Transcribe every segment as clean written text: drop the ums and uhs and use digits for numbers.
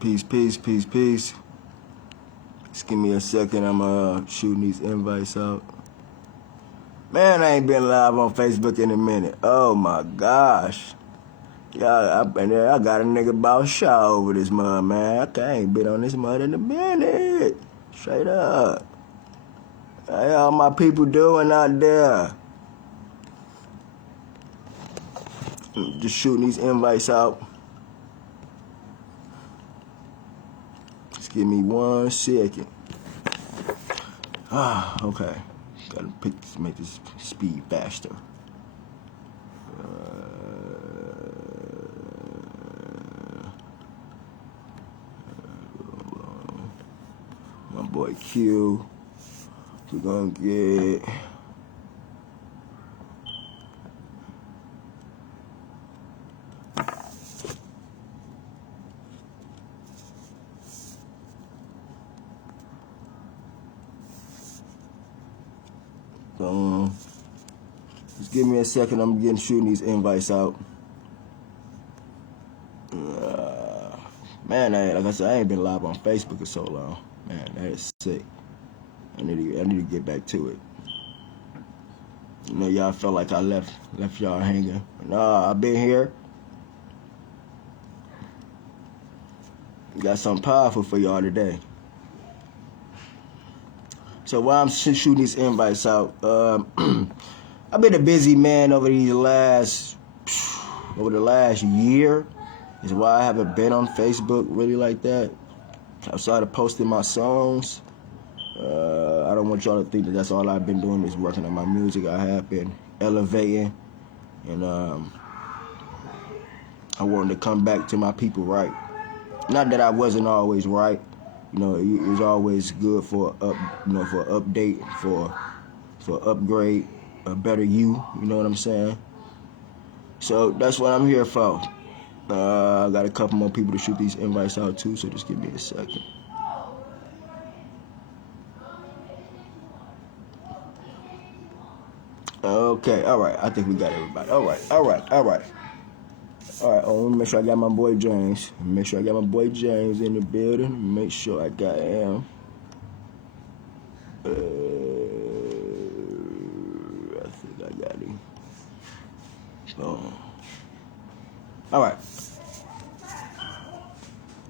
Peace, peace, peace, peace. Just give me a second. I'm shooting these invites out. Man, I ain't been live on Facebook in a minute. Oh my gosh. Yeah, I got a nigga about shot over this mud, man. I ain't been on this mud in a minute. Straight up. How all my people doing out there? Just shooting these invites out. Just give me 1 second. Okay. Gotta make this speed faster. My boy Q. We're gonna get just give me a second. I'm getting shooting these invites out. Man, like I said, I ain't been live on Facebook in so long. Man, that is sick. I need to get back to it. You know, y'all felt like I left y'all hanging. Nah, I've been here. Got something powerful for y'all today. So while I'm shooting these invites out, I've been a busy man over the last year. Is why I haven't been on Facebook really like that. Outside of posting my songs, I don't want y'all to think that that's all I've been doing is working on my music. I have been elevating, and I wanted to come back to my people right. Not that I wasn't always right. You know, it was always good for for update, for upgrade, a better you. You know what I'm saying? So that's what I'm here for. I got a couple more people to shoot these invites out to, so just give me a second. Okay, all right. I think we got everybody. All right. Let me make sure I got my boy James. Make sure I got my boy James in the building. Make sure I got him. I think I got him. All right.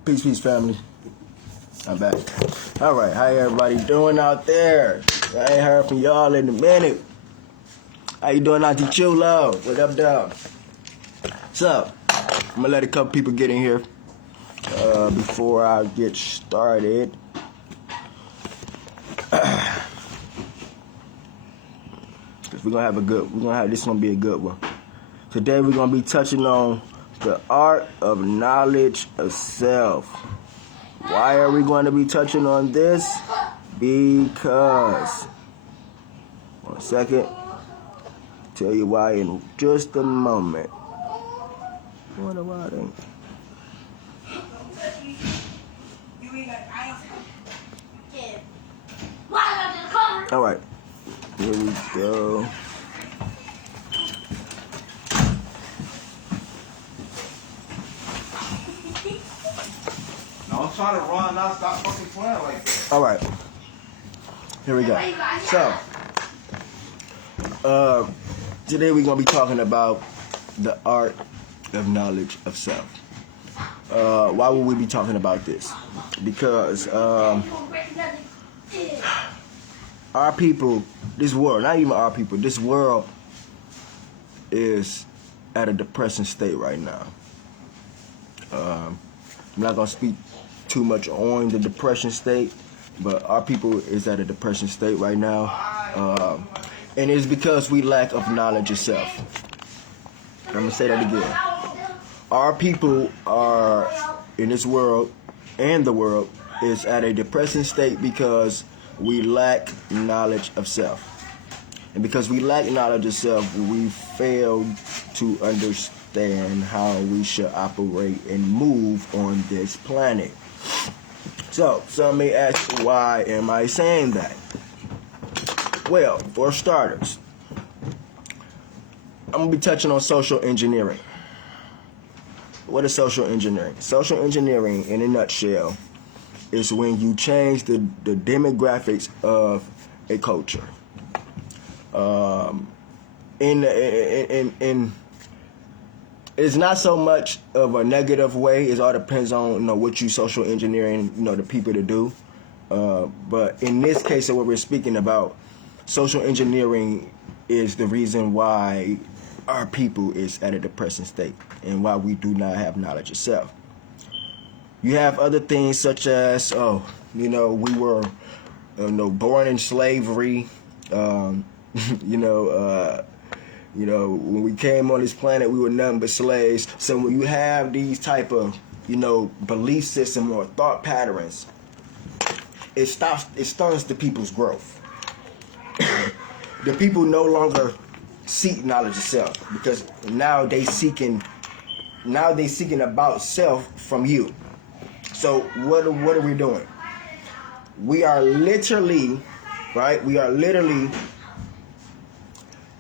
Peace, family. I'm back. All right, how everybody doing out there? I ain't heard from y'all in a minute. How you doing, Auntie Chulo? What up, dog? So, I'm gonna let a couple people get in here before I get started. Cause this gonna be a good one. Today we're gonna be touching on the art of knowledge of self. Why are we going to be touching on this? Because 1 second. Tell you why in just a moment. Wonder why they. All right, here we go. No, I'm trying to run, not stop fucking playing like that. All right, here we go. So, today we're gonna be talking about the art of knowledge of self. Why would we be talking about this? Because our people, this world, not even our people, this world is at a depressing state right now. I'm not gonna speak too much on the depression state, but our people is at a depression state right now. And it's because we lack of knowledge of self. I'm gonna say that again. Our people are in this world, and the world is at a depressing state because we lack knowledge of self. And because we lack knowledge of self, we fail to understand how we should operate and move on this planet. So, some may ask, why am I saying that? Well, for starters, I'm going to be touching on social engineering. What is social engineering? Social engineering, in a nutshell, is when you change the demographics of a culture. In it's not so much of a negative way. It all depends on what you social engineering the people to do. But in this case of what we're speaking about, social engineering is the reason why our people is at a depressing state and why we do not have knowledge of self. You have other things such as we were born in slavery. When we came on this planet, we were nothing but slaves. So when you have these type of belief system or thought patterns, it stunts the people's growth. The people no longer seek knowledge of self because now they seeking about self from you. So what are we doing? We are literally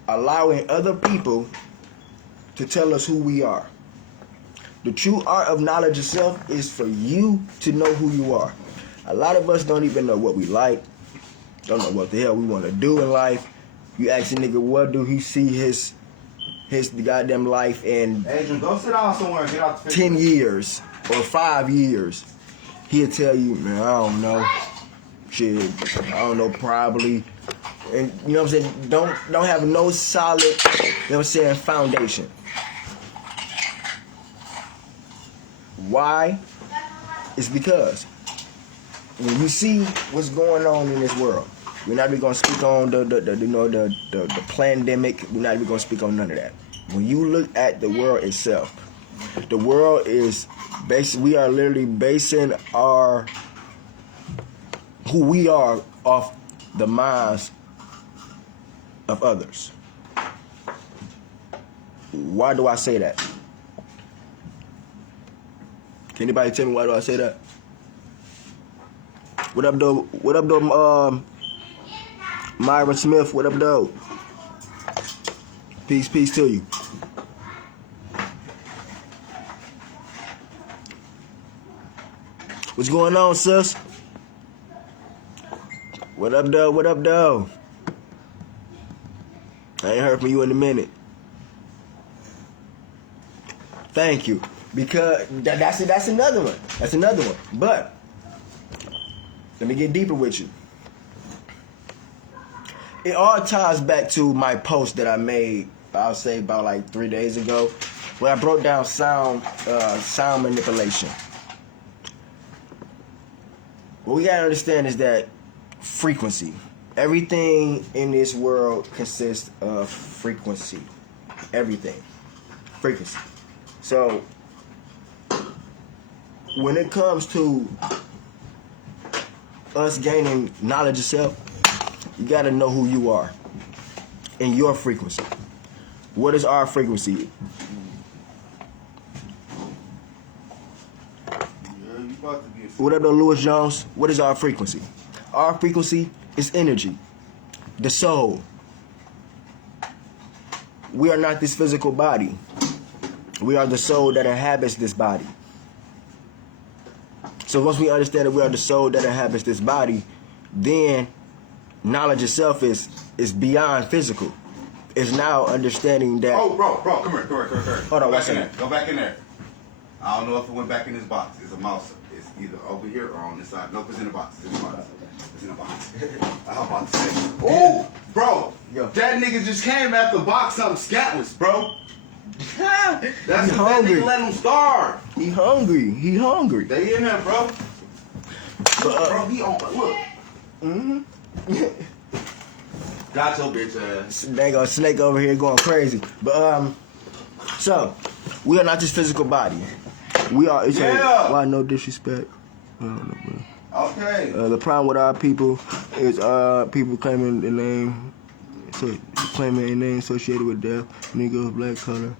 allowing other people to tell us who we are. The true art of knowledge of self is for you to know who you are. A lot of us don't even know what we like, don't know what the hell we want to do in life. You ask a nigga what do he see his goddamn life in Adrian, go sit down somewhere and get out the 10 years or 5 years. He'll tell you, man, I don't know. Shit, I don't know, probably. And you know what I'm saying? Don't have no solid, foundation. Why? It's because when you see what's going on in this world, we're not even gonna speak on the pandemic. We're not even gonna speak on none of that. When you look at the world itself, the world is we are literally basing who we are off the minds of others. Why do I say that? Can anybody tell me why do I say that? What up, though? What up, though? Myron Smith. What up, though? Peace to you. What's going on, sis? What up, though? What up, though? I ain't heard from you in a minute. Thank you. Because that's another one. That's another one. But let me get deeper with you. It all ties back to my post that I made, I'll say about like 3 days ago, where I broke down sound manipulation. What we gotta understand is that frequency. Everything in this world consists of frequency. Everything. Frequency. So, when it comes to us gaining knowledge of self, you gotta know who you are and your frequency. What is our frequency? What up, though, Lewis Jones? What is our frequency? Our frequency is energy, the soul. We are not this physical body. We are the soul that inhabits this body. So once we understand that we are the soul that inhabits this body, then knowledge itself is beyond physical. It's now understanding that. Oh, bro, come here. Hold on, go back in there. Go back in there. I don't know if it went back in this box. It's a mouse. It's either over here or on this side. Nope, it's in the box. It's in the box. It's in the box. I'm about to say. Oh, bro. Yo. That nigga just came at the box something scatless, bro. That's He hungry. That nigga let him starve. He hungry. They in there, bro. But, bro, he on. Look. Mm-hmm. Got your bitch ass. They got a snake over here going crazy. But so we are not this physical body. We are. Why no disrespect? I don't know, bro. Okay. The problem with our people is people claiming the name, claiming a name associated with death, nigga, black color.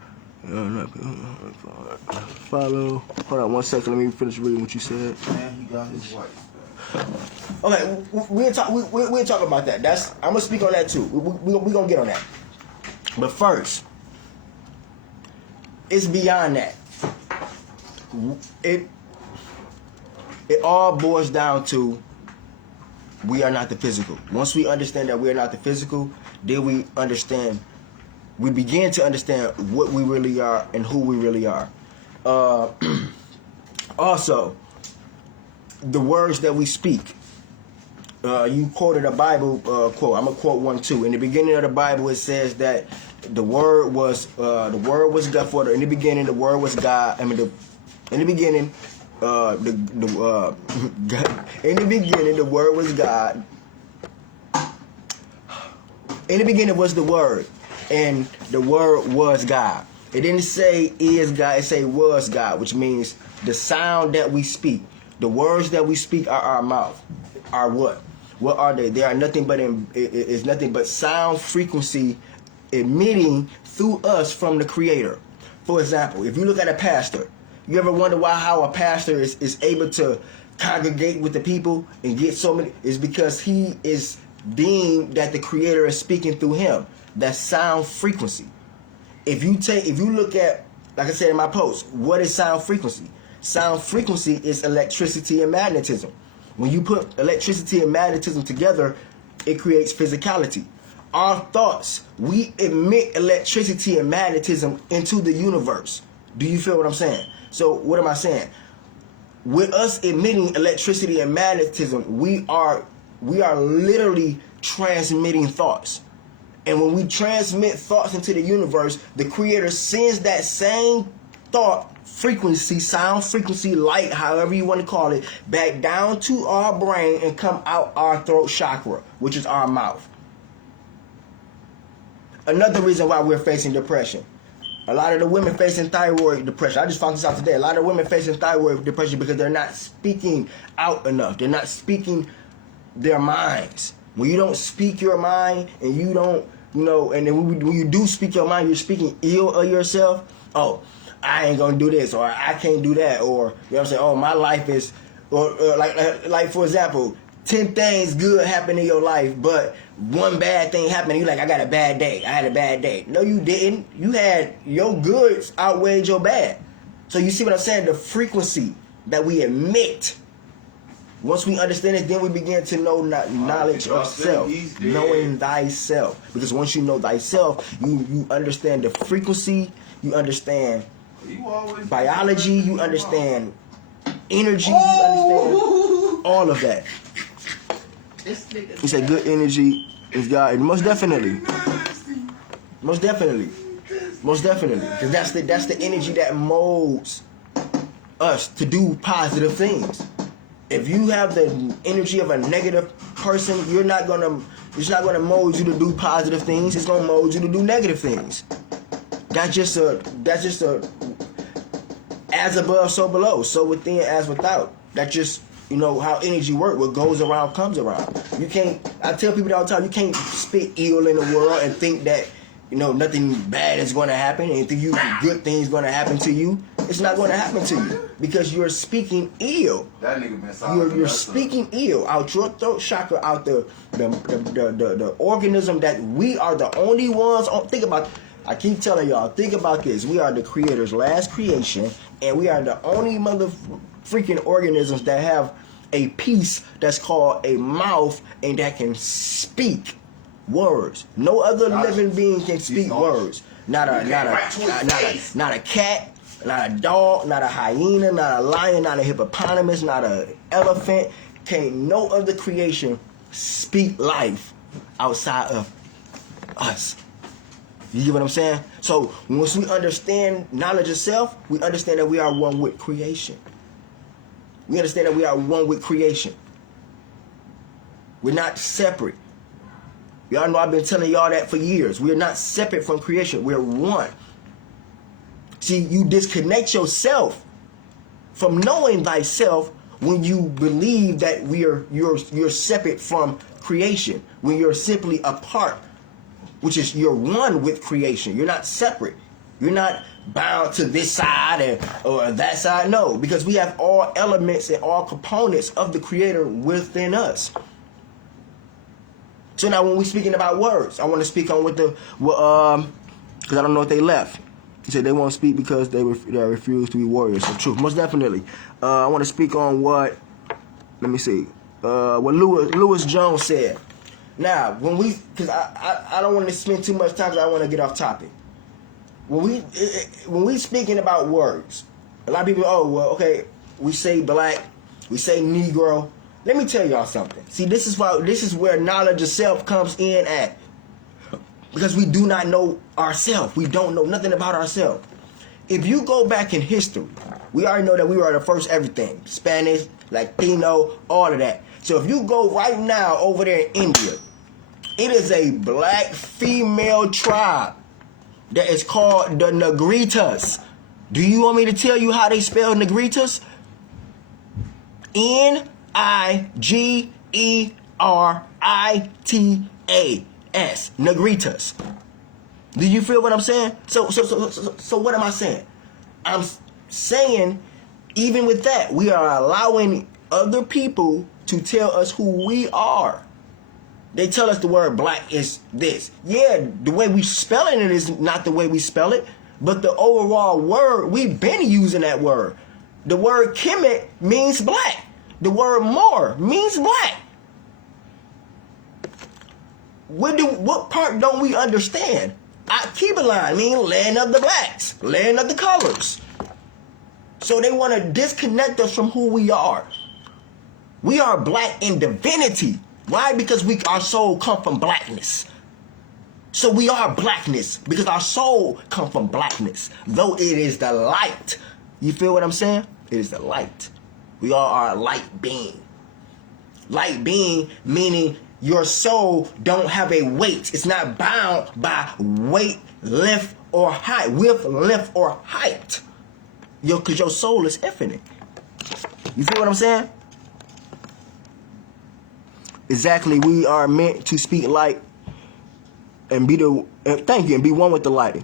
Follow. Hold on 1 second. Let me finish reading what you said. Man, he got his wife. Okay, we'll talk about that. I'm gonna speak on that too. We gonna get on that. But first, it's beyond that. it all boils down to we are not the physical. Once we understand that we are not the physical, then we begin to understand what we really are and who we really are. Also, the words that we speak. You quoted a Bible quote. I'm gonna quote one too. In the beginning of the Bible, it says that the word was God. In the beginning, the word was God. In the beginning, in the beginning, the word was God. In the beginning was the word, and the word was God. It didn't say is God. It say was God, which means the sound that we speak, the words that we speak are our mouth. Are what? What are they? They are nothing but it's nothing but sound frequency emitting through us from the Creator. For example, if you look at a pastor, you ever wonder how a pastor is able to congregate with the people and get so many? It's because he is deemed that the Creator is speaking through him. That sound frequency. If you look at, like I said in my post, what is sound frequency? Sound frequency is electricity and magnetism. When you put electricity and magnetism together, it creates physicality. Our thoughts, we emit electricity and magnetism into the universe. Do you feel what I'm saying? So what am I saying? With us emitting electricity and magnetism, we are literally transmitting thoughts. And when we transmit thoughts into the universe, the Creator sends that same thought frequency, sound frequency, light, however you want to call it, back down to our brain and come out our throat chakra, which is our mouth. Another reason why we're facing depression. A lot of the women facing thyroid depression. I just found this out today. A lot of women facing thyroid depression because they're not speaking out enough. They're not speaking their minds. When you don't speak your mind and you don't, and then when you do speak your mind, you're speaking ill of yourself. Oh, I ain't gonna do this, or I can't do that, or you know what I'm saying? Oh, my life is, or like for example, 10 things good happen in your life, but one bad thing happened. You like, I got a bad day. I had a bad day. No, you didn't. You had your goods outweighed your bad. So you see what I'm saying? The frequency that we emit. Once we understand it, then we begin to know knowledge of self, knowing thyself. Because once you know thyself, you understand the frequency, you understand biology, you understand energy, you understand all of that. He said good energy is God. And most definitely. Most definitely. Most definitely. Because that's the energy that molds us to do positive things. If you have the energy of a negative person, it's not gonna mold you to do positive things. It's gonna mold you to do negative things. That's just a as above, so below, so within, as without. That's just how energy works. What goes around comes around. You can't. I tell people all the time, you can't spit ill in the world and think that nothing bad is going to happen and think good things going to happen to you. It's not going to happen to you because you're speaking ill. That nigga been solid. You're speaking ill out your throat chakra, out the organism that we are the only ones on. Think about. I keep telling y'all, think about this. We are the Creator's last creation, and we are the only freaking organisms that have a piece that's called a mouth and that can speak words. No other living being can speak words. Not a cat, not a dog, not a hyena, not a lion, not a hippopotamus, not a elephant. Can't no other creation speak life outside of us. You get what I'm saying? So once we understand knowledge of self, we understand that we are one with creation. We understand that we are one with creation. We're not separate. Y'all know I've been telling y'all that for years. We're not separate from creation. We're one. See, you disconnect yourself from knowing thyself when you believe that you're separate from creation. When you're simply a part, which is you're one with creation. You're not separate. You're not bound to this side or that side. No, because we have all elements and all components of the Creator within us. So now when we're speaking about words, I want to speak on because I don't know if they left. He said they won't speak because they refuse to be warriors. So truth, most definitely. I want to speak on what. Let me see. What Lewis Jones said. Now, when we, because I don't want to spend too much time because I want to get off topic. When we speaking about words, a lot of people, oh well, okay, we say black, we say Negro. Let me tell y'all something. See, this is where knowledge of self comes in at. Because we do not know ourselves. We don't know nothing about ourselves. If you go back in history, we already know that we are the first everything. Spanish, Latino, all of that. So if you go right now over there in India, it is a black female tribe that is called the Negritas. Do you want me to tell you how they spell Negritas? Negeritas. Negritas. Do you feel what I'm saying? So what am I saying? I'm saying, even with that, we are allowing other people to tell us who we are. They tell us the word black is this. Yeah, the way we spelling it is not the way we spell it, but the overall word, we've been using that word. The word Kemet means black. The word Moor means black. What part don't we understand? Keebaline means land of the blacks, land of the colors. So they want to disconnect us from who we are. We are black in divinity. Why? Because our soul come from blackness. So we are blackness because our soul come from blackness. Though it is the light. You feel what I'm saying? It is the light. We all are a light being. Light being meaning your soul don't have a weight. It's not bound by weight, length, or height. Width, length, or height. Because your soul is infinite. You feel what I'm saying? Exactly. We are meant to speak light and be one with the light.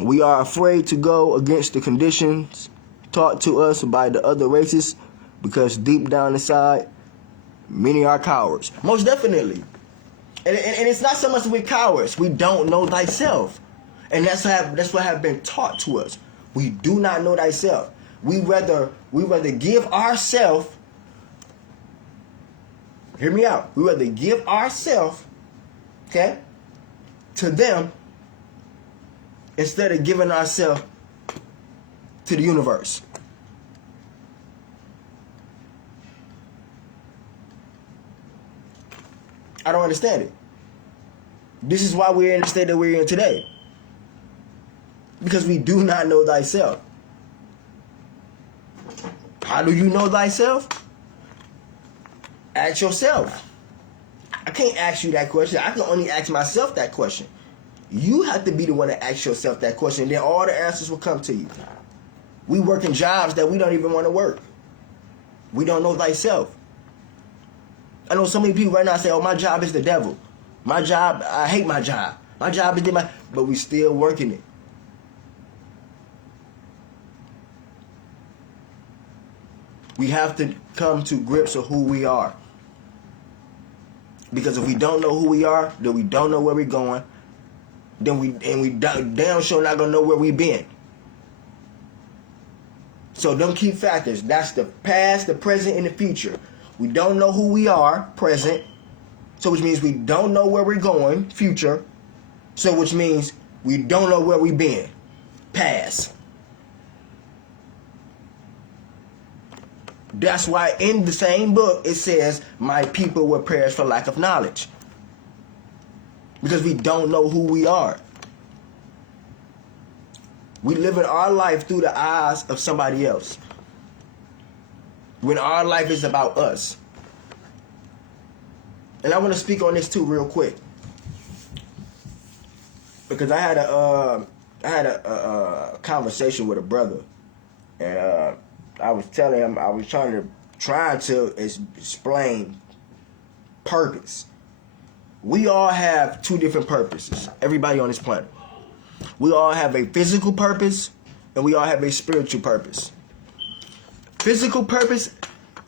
We are afraid to go against the conditions taught to us by the other races because deep down inside, many are cowards. Most definitely. And it's not so much we're cowards. We don't know thyself. And that's what have been taught to us. We do not know thyself. We rather give ourselves, hear me out, we rather give ourselves, okay, to them instead of giving ourselves to the universe. I don't understand it. This is why we're in the state that we're in today. Because we do not know thyself. How do you know thyself? Ask yourself. I can't ask you that question. I can only ask myself that question. You have to be the one to ask yourself that question, and then all the answers will come to you. We work in jobs that we don't even want to work. We don't know thyself. I know so many people right now say, oh, my job is the devil. My job, I hate my job. My job is but we still working it. We have to come to grips with who we are. Because if we don't know who we are, then we don't know where we're going. Then we damn sure not gonna know where we've been. So them key factors, that's the past, the present, and the future. We don't know who we are, present. So which means we don't know where we're going, future. So which means we don't know where we've been, past. That's why in the same book it says, my people will perish for lack of knowledge. Because we don't know who we are. We live in our life through the eyes of somebody else. When our life is about us. And I want to speak on this too real quick. Because I had a conversation with a brother. And I was telling him, I was trying to explain purpose. We all have two different purposes. Everybody on this planet. We all have a physical purpose and we all have a spiritual purpose. Physical purpose,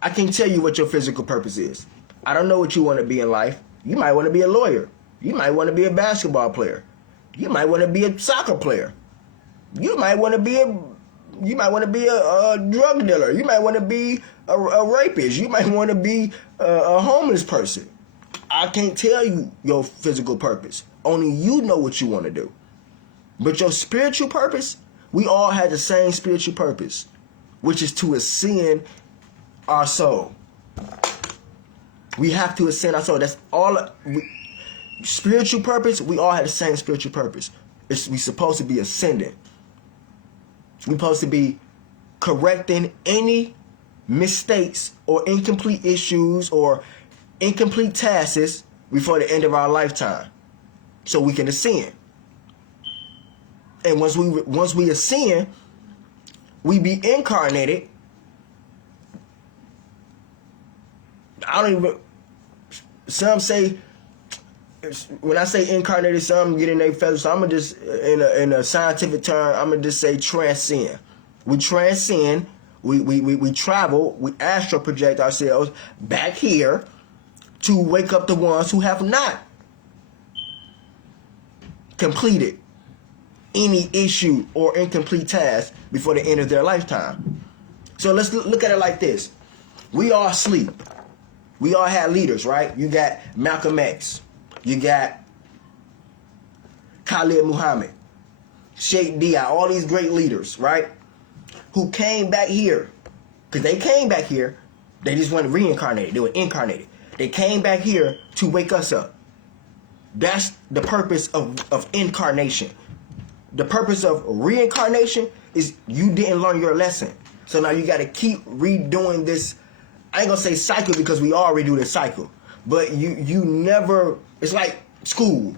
I can tell you what your physical purpose is. I don't know what you want to be in life. You might want to be a lawyer. You might want to be a basketball player. You might want to be a soccer player. You might want to be a drug dealer. You might want to be a rapist. You might want to be a homeless person. I can't tell you your physical purpose. Only you know what you want to do. But your spiritual purpose, we all had the same spiritual purpose, which is to ascend our soul. We have to ascend our soul. That's all. Spiritual purpose, we all have the same spiritual purpose. We supposed to be ascending. We're supposed to be correcting any mistakes or incomplete issues or incomplete tasks before the end of our lifetime, so we can ascend. And once we ascend, we be incarnated. Some say, when I say incarnated, some get in their feathers. So I'm gonna just, in a scientific term, I'm gonna just say transcend. We transcend. We travel. We astral project ourselves back here to wake up the ones who have not completed any issue or incomplete task before the end of their lifetime. So let's look at it like this. We all sleep. We all had leaders, right? You got Malcolm X. You got Khalid Muhammad, Sheikh Dia, all these great leaders, right? Who came back here. Because they came back here. They just weren't reincarnated. They were incarnated. They came back here to wake us up. That's the purpose of incarnation. The purpose of reincarnation is you didn't learn your lesson. So now you got to keep redoing this. I ain't going to say cycle because we already do this cycle. But you never, it's like school.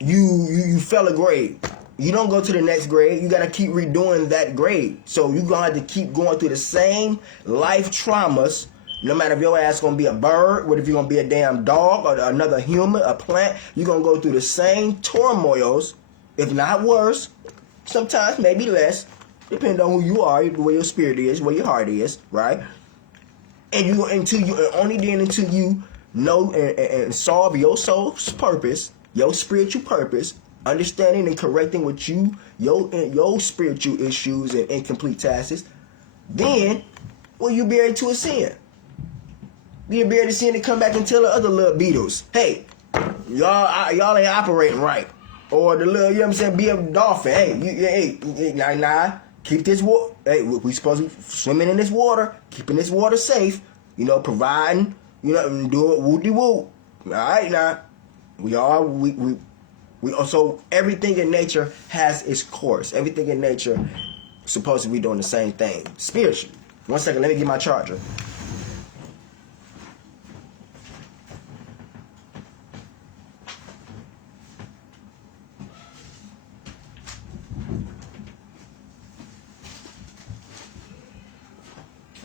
You fail a grade. You don't go to the next grade. You got to keep redoing that grade. So you're going to have to keep going through the same life traumas. No matter if your ass going to be a bird, what if you're going to be a damn dog or another human, a plant, you're going to go through the same turmoils, if not worse, sometimes maybe less, depending on who you are, where your spirit is, where your heart is, right? And until you know and solve your soul's purpose, your spiritual purpose, understanding and correcting what your spiritual issues and incomplete tasks, then will you be able to ascend? You'll be able to ascend and come back and tell the other little beetles, hey, y'all ain't operating right. Or the little, you know what I'm saying, be a dolphin. Hey, nah, keep this water. Hey, we supposed to be swimming in this water, keeping this water safe, providing, and do it whoop-de-whoop. All right, now. We also, everything in nature has its course. Everything in nature is supposed to be doing the same thing. Spiritually. 1 second, let me get my charger.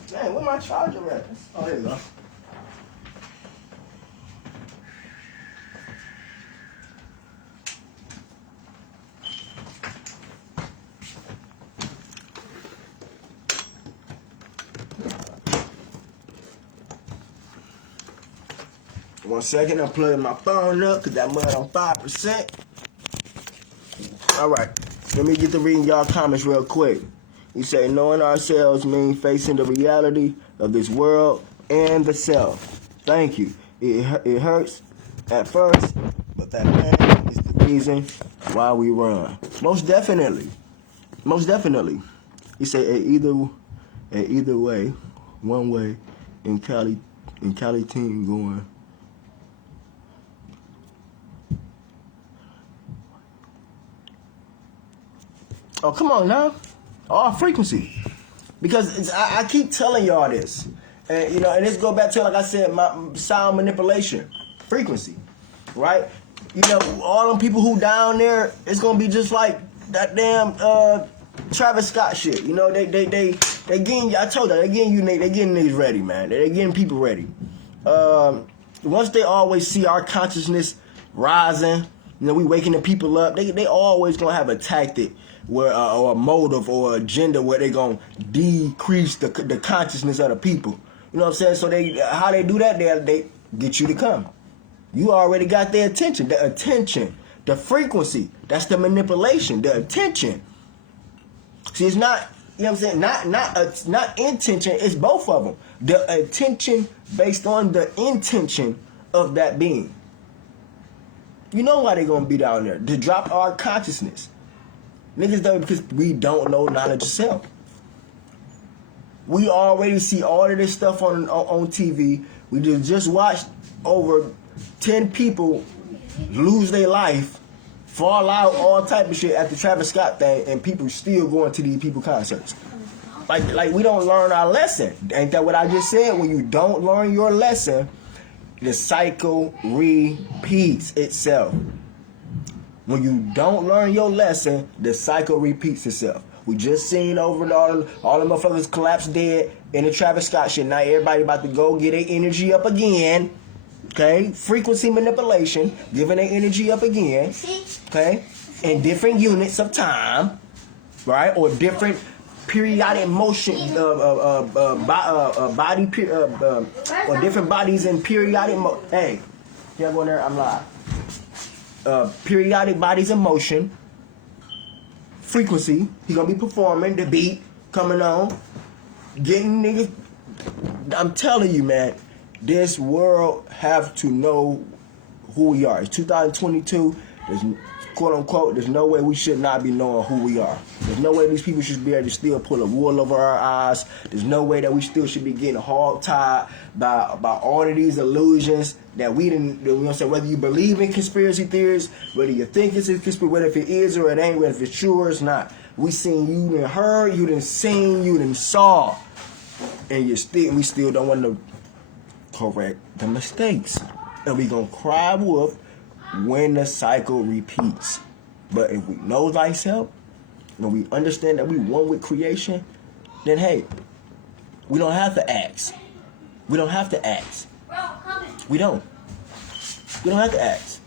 Dang, where my charger at? Oh, there you go. One second, I'm plugging my phone up because that mud on 5%. All right, let me get to reading y'all comments real quick. You say, knowing ourselves means facing the reality of this world and the self. Thank you. It hurts at first, but that pain is the reason why we run. Most definitely. Most definitely. You say, either way, one way, in Cali team going. Oh, come on now. All frequency. Because I keep telling y'all this. And, and this go back to, like I said, my sound manipulation. Frequency. Right? All them people who down there, it's going to be just like that damn Travis Scott shit. They getting, I told you, they getting niggas ready, man. They getting people ready. Once they always see our consciousness rising, we waking the people up, they always going to have a tactic where or a motive or agenda where they gonna decrease the consciousness of the people. You know what I'm saying? So how they do that? They get you to come. You already got their attention. The attention, the frequency. That's the manipulation. The attention. See, it's not, you know what I'm saying? Not intention, it's both of them. The attention based on the intention of that being. You know why they're going to be down there. To drop our consciousness. Niggas don't, because we don't know knowledge of self. We already see all of this stuff on TV. We just watched over 10 people lose their life, fall out, all type of shit at the Travis Scott thing, and people still going to these people concerts. Like we don't learn our lesson. Ain't that what I just said? When you don't learn your lesson, the cycle repeats itself. When you don't learn your lesson, the cycle repeats itself. We just seen over all the motherfuckers collapse dead in the Travis Scott shit. Now everybody about to go get their energy up again. Okay? Frequency manipulation, giving their energy up again. Okay? In different units of time. Right? Or different periodic motion, body, or different bodies in periodic motion. Hey, y'all go in there, I'm live. Periodic bodies in motion. Frequency, he gonna be performing, the beat coming on, getting niggas. I'm telling you, man, this world have to know who we are. It's 2022. There's quote unquote, there's no way we should not be knowing who we are. There's no way these people should be able to still pull a wool over our eyes. There's no way that we still should be getting hog-tied by all of these illusions that we didn't, you know what I'm saying, whether you believe in conspiracy theories, whether you think it's a conspiracy, whether if it is or it ain't, whether if it's true or it's not. We seen, you done heard, you done seen, you done saw, and we still don't want to correct the mistakes. And we gonna cry wolf when the cycle repeats. But if we know thyself, when we understand that we one with creation, then hey, we don't have to ask. We don't have to ask. We don't. We don't have to ask.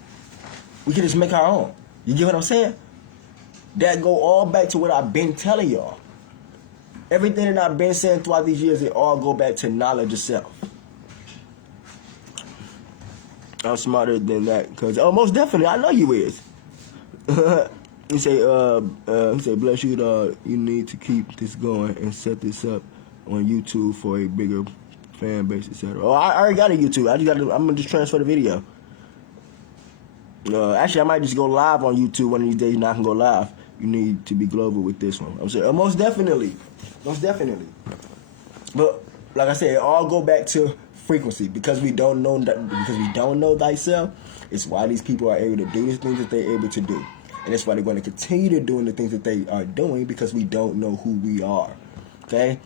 We can just make our own. You get what I'm saying? That go all back to what I've been telling y'all. Everything that I've been saying throughout these years, it all go back to knowledge of self. I'm smarter than that, cause most definitely I know you is. He say, bless you, dog. You need to keep this going and set this up on YouTube for a bigger fan base, etc. Oh, I already got a YouTube. I'm gonna just transfer the video. Actually, I might just go live on YouTube one of these days. Now I can go live. You need to be global with this one. I'm saying, most definitely. But like I said, it all go back to frequency, because we don't know thyself. It's why these people are able to do the things that they're able to do, and that's why they're going to continue to doing the things that they are doing, because we don't know who we are. Okay,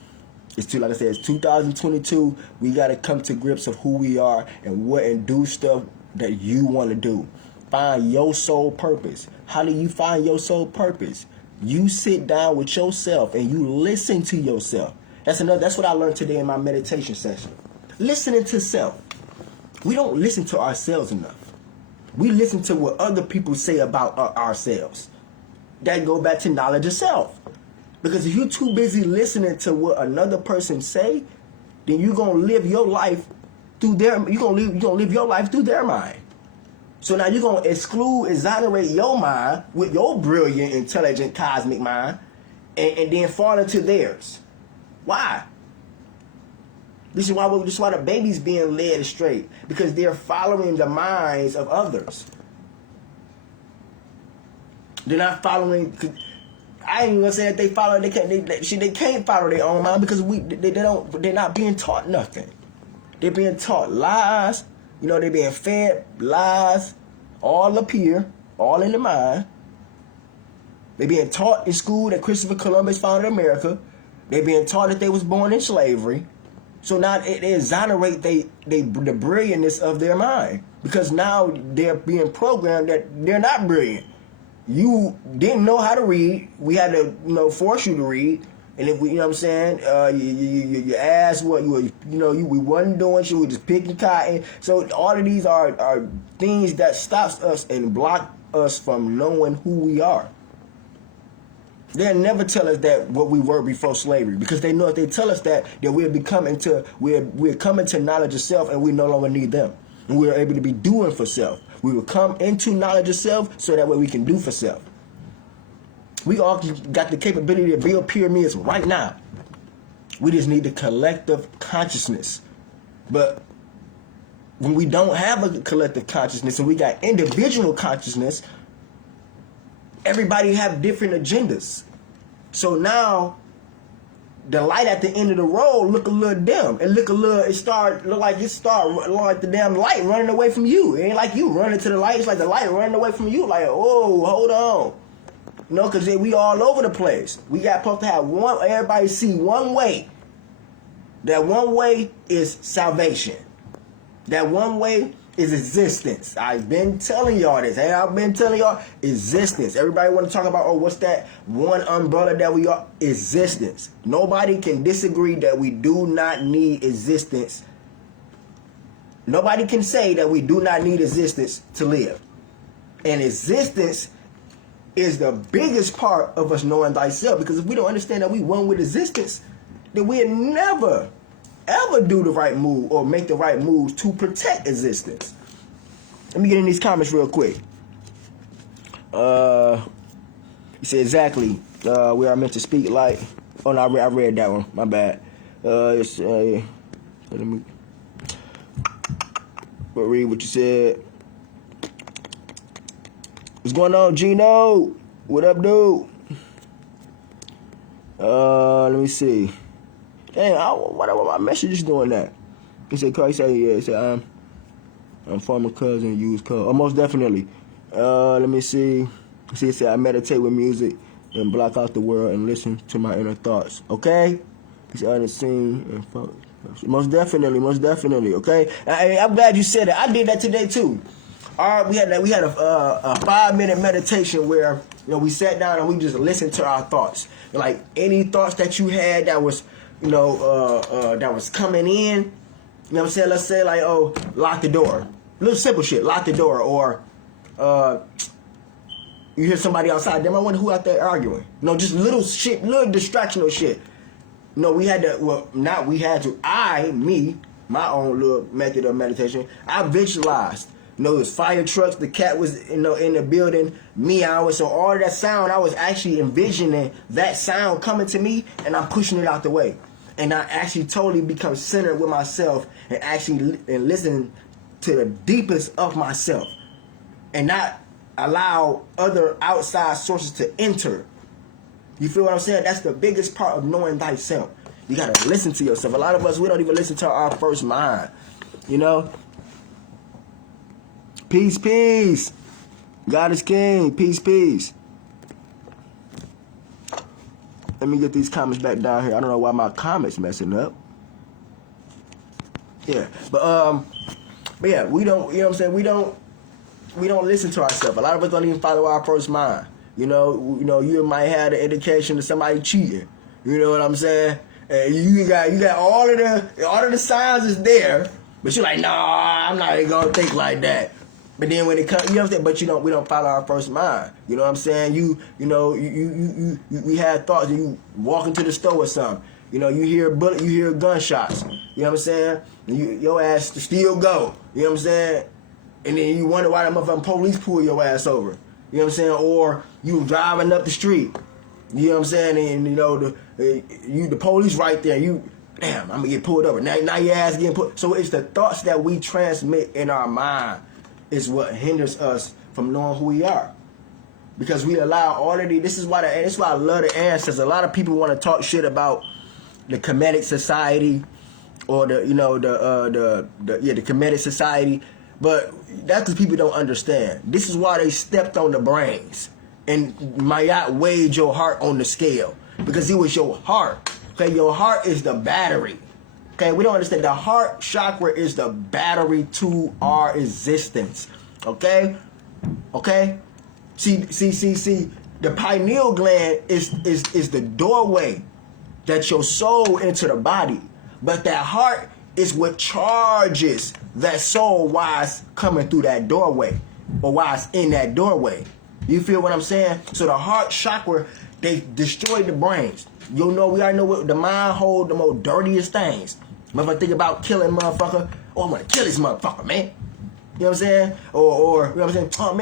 like I said, it's 2022. We got to come to grips of who we are and do stuff that you want to do. Find your soul purpose. How do you find your soul purpose? You sit down with yourself and you listen to yourself. That's what I learned today in my meditation session. Listening to self. We don't listen to ourselves enough. We listen to what other people say about ourselves. That go back to knowledge of self. Because if you're too busy listening to what another person say, then you're gonna live your life through their mind. So now you're gonna exonerate your mind with your brilliant, intelligent, cosmic mind, and then fall into theirs. Why? This is why the baby's being led astray, because they're following the minds of others. They're not following. I ain't even gonna say that they follow. They can't follow their own mind, because they're not being taught nothing. They're being taught lies. You know, they're being fed lies. All up here, all in the mind. They're being taught in school that Christopher Columbus founded America. They're being taught that they was born in slavery. So now they exonerate the brilliantness of their mind, because now they're being programmed that they're not brilliant. You didn't know how to read. We had to, force you to read. And if we, you know what I'm saying, you asked what we wasn't doing shit. We were just picking cotton. So all of these are things that stops us and block us from knowing who we are. They'll never tell us that what we were before slavery, because they know if they tell us that we're coming to knowledge of self, and we no longer need them, and we're able to be doing for self. We will come into knowledge of self, so that way we can do for self. We all got the capability to build pyramids right now. We just need the collective consciousness. But when we don't have a collective consciousness and we got individual consciousness, everybody have different agendas. So now the light at the end of the road look a little dim. It look like the damn light running away from you. It ain't like you running to the light. It's like the light running away from you. Like, oh, hold on. You know, because we all over the place. We got supposed to have everybody see one way. That one way is salvation. That one way is existence. I've been telling y'all this. Hey, I've been telling y'all existence. Everybody want to talk about, what's that one umbrella that we are? Existence. Nobody can disagree that we do not need existence. Nobody can say that we do not need existence to live. And existence is the biggest part of us knowing thyself. Because if we don't understand that we one with existence, then we'll never, ever do the right move or make the right moves to protect existence. Let me get in these comments real quick. You said exactly where I meant to speak like. Oh no, I read that one. My bad. Let me read what you said. What's going on, Gino? What up, dude? Let me see. Dang, why my messages doing that? He said, I'm former cousin, used cousin. Oh, most definitely. Let me see. He said, I meditate with music and block out the world and listen to my inner thoughts. Okay? He said, unseen and focus. Most definitely. Okay? I'm glad you said that. I did that today too. We had a 5-minute meditation where we sat down and we just listened to our thoughts. Like any thoughts that you had that was that was coming in. You know what I'm saying? Let's say like, oh, lock the door. Little simple shit, lock the door. Or you hear somebody outside. Damn, I wonder who out there arguing. Just little shit, little distractional shit. We had to. Well, not we had to. My own little method of meditation. I visualized. It was fire trucks. The cat was, in the building, meowing. So all of that sound, I was actually envisioning that sound coming to me, and I'm pushing it out the way. And I actually totally become centered with myself and actually listen to the deepest of myself, and not allow other outside sources to enter. You feel what I'm saying? That's the biggest part of knowing thyself. You gotta listen to yourself. A lot of us, we don't even listen to our first mind. Peace. God is king. Peace. Let me get these comments back down here. I don't know why my comments messing up. Yeah, but yeah, we don't. You know what I'm saying? We don't listen to ourselves. A lot of us don't even follow our first mind. You might have the indication of somebody cheating. You know what I'm saying? And you got all of the signs is there, but you're like, nah, I'm not even gonna think like that. But then when it comes, you know what I'm saying? But we don't follow our first mind. You know what I'm saying? We had thoughts. You walk into the store or something. You hear a bullet, you hear gunshots. You know what I'm saying? And your ass still go. You know what I'm saying? And then you wonder why the motherfucking police pull your ass over. You know what I'm saying? Or you driving up the street. You know what I'm saying? And the police right there. Damn, I'm gonna get pulled over. Now your ass getting put. So it's the thoughts that we transmit in our mind is what hinders us from knowing who we are. Because we allow all of this is why I love the answers. A lot of people want to talk shit about the Kemetic society or the Kemetic society, but that's because people don't understand. This is why they stepped on the brains and Mayat weighed your heart on the scale, because it was your heart. Okay, your heart is the battery. Okay, we don't understand. The heart chakra is the battery to our existence. Okay? See. The pineal gland is the doorway that your soul into the body. But that heart is what charges that soul while it's coming through that doorway, or while it's in that doorway. You feel what I'm saying? So the heart chakra, they destroy the brains. We already know what the mind hold the most dirtiest things. If I think about killing motherfucker, I want to kill this motherfucker, man. You know what I'm saying? Or you know what I'm saying? Oh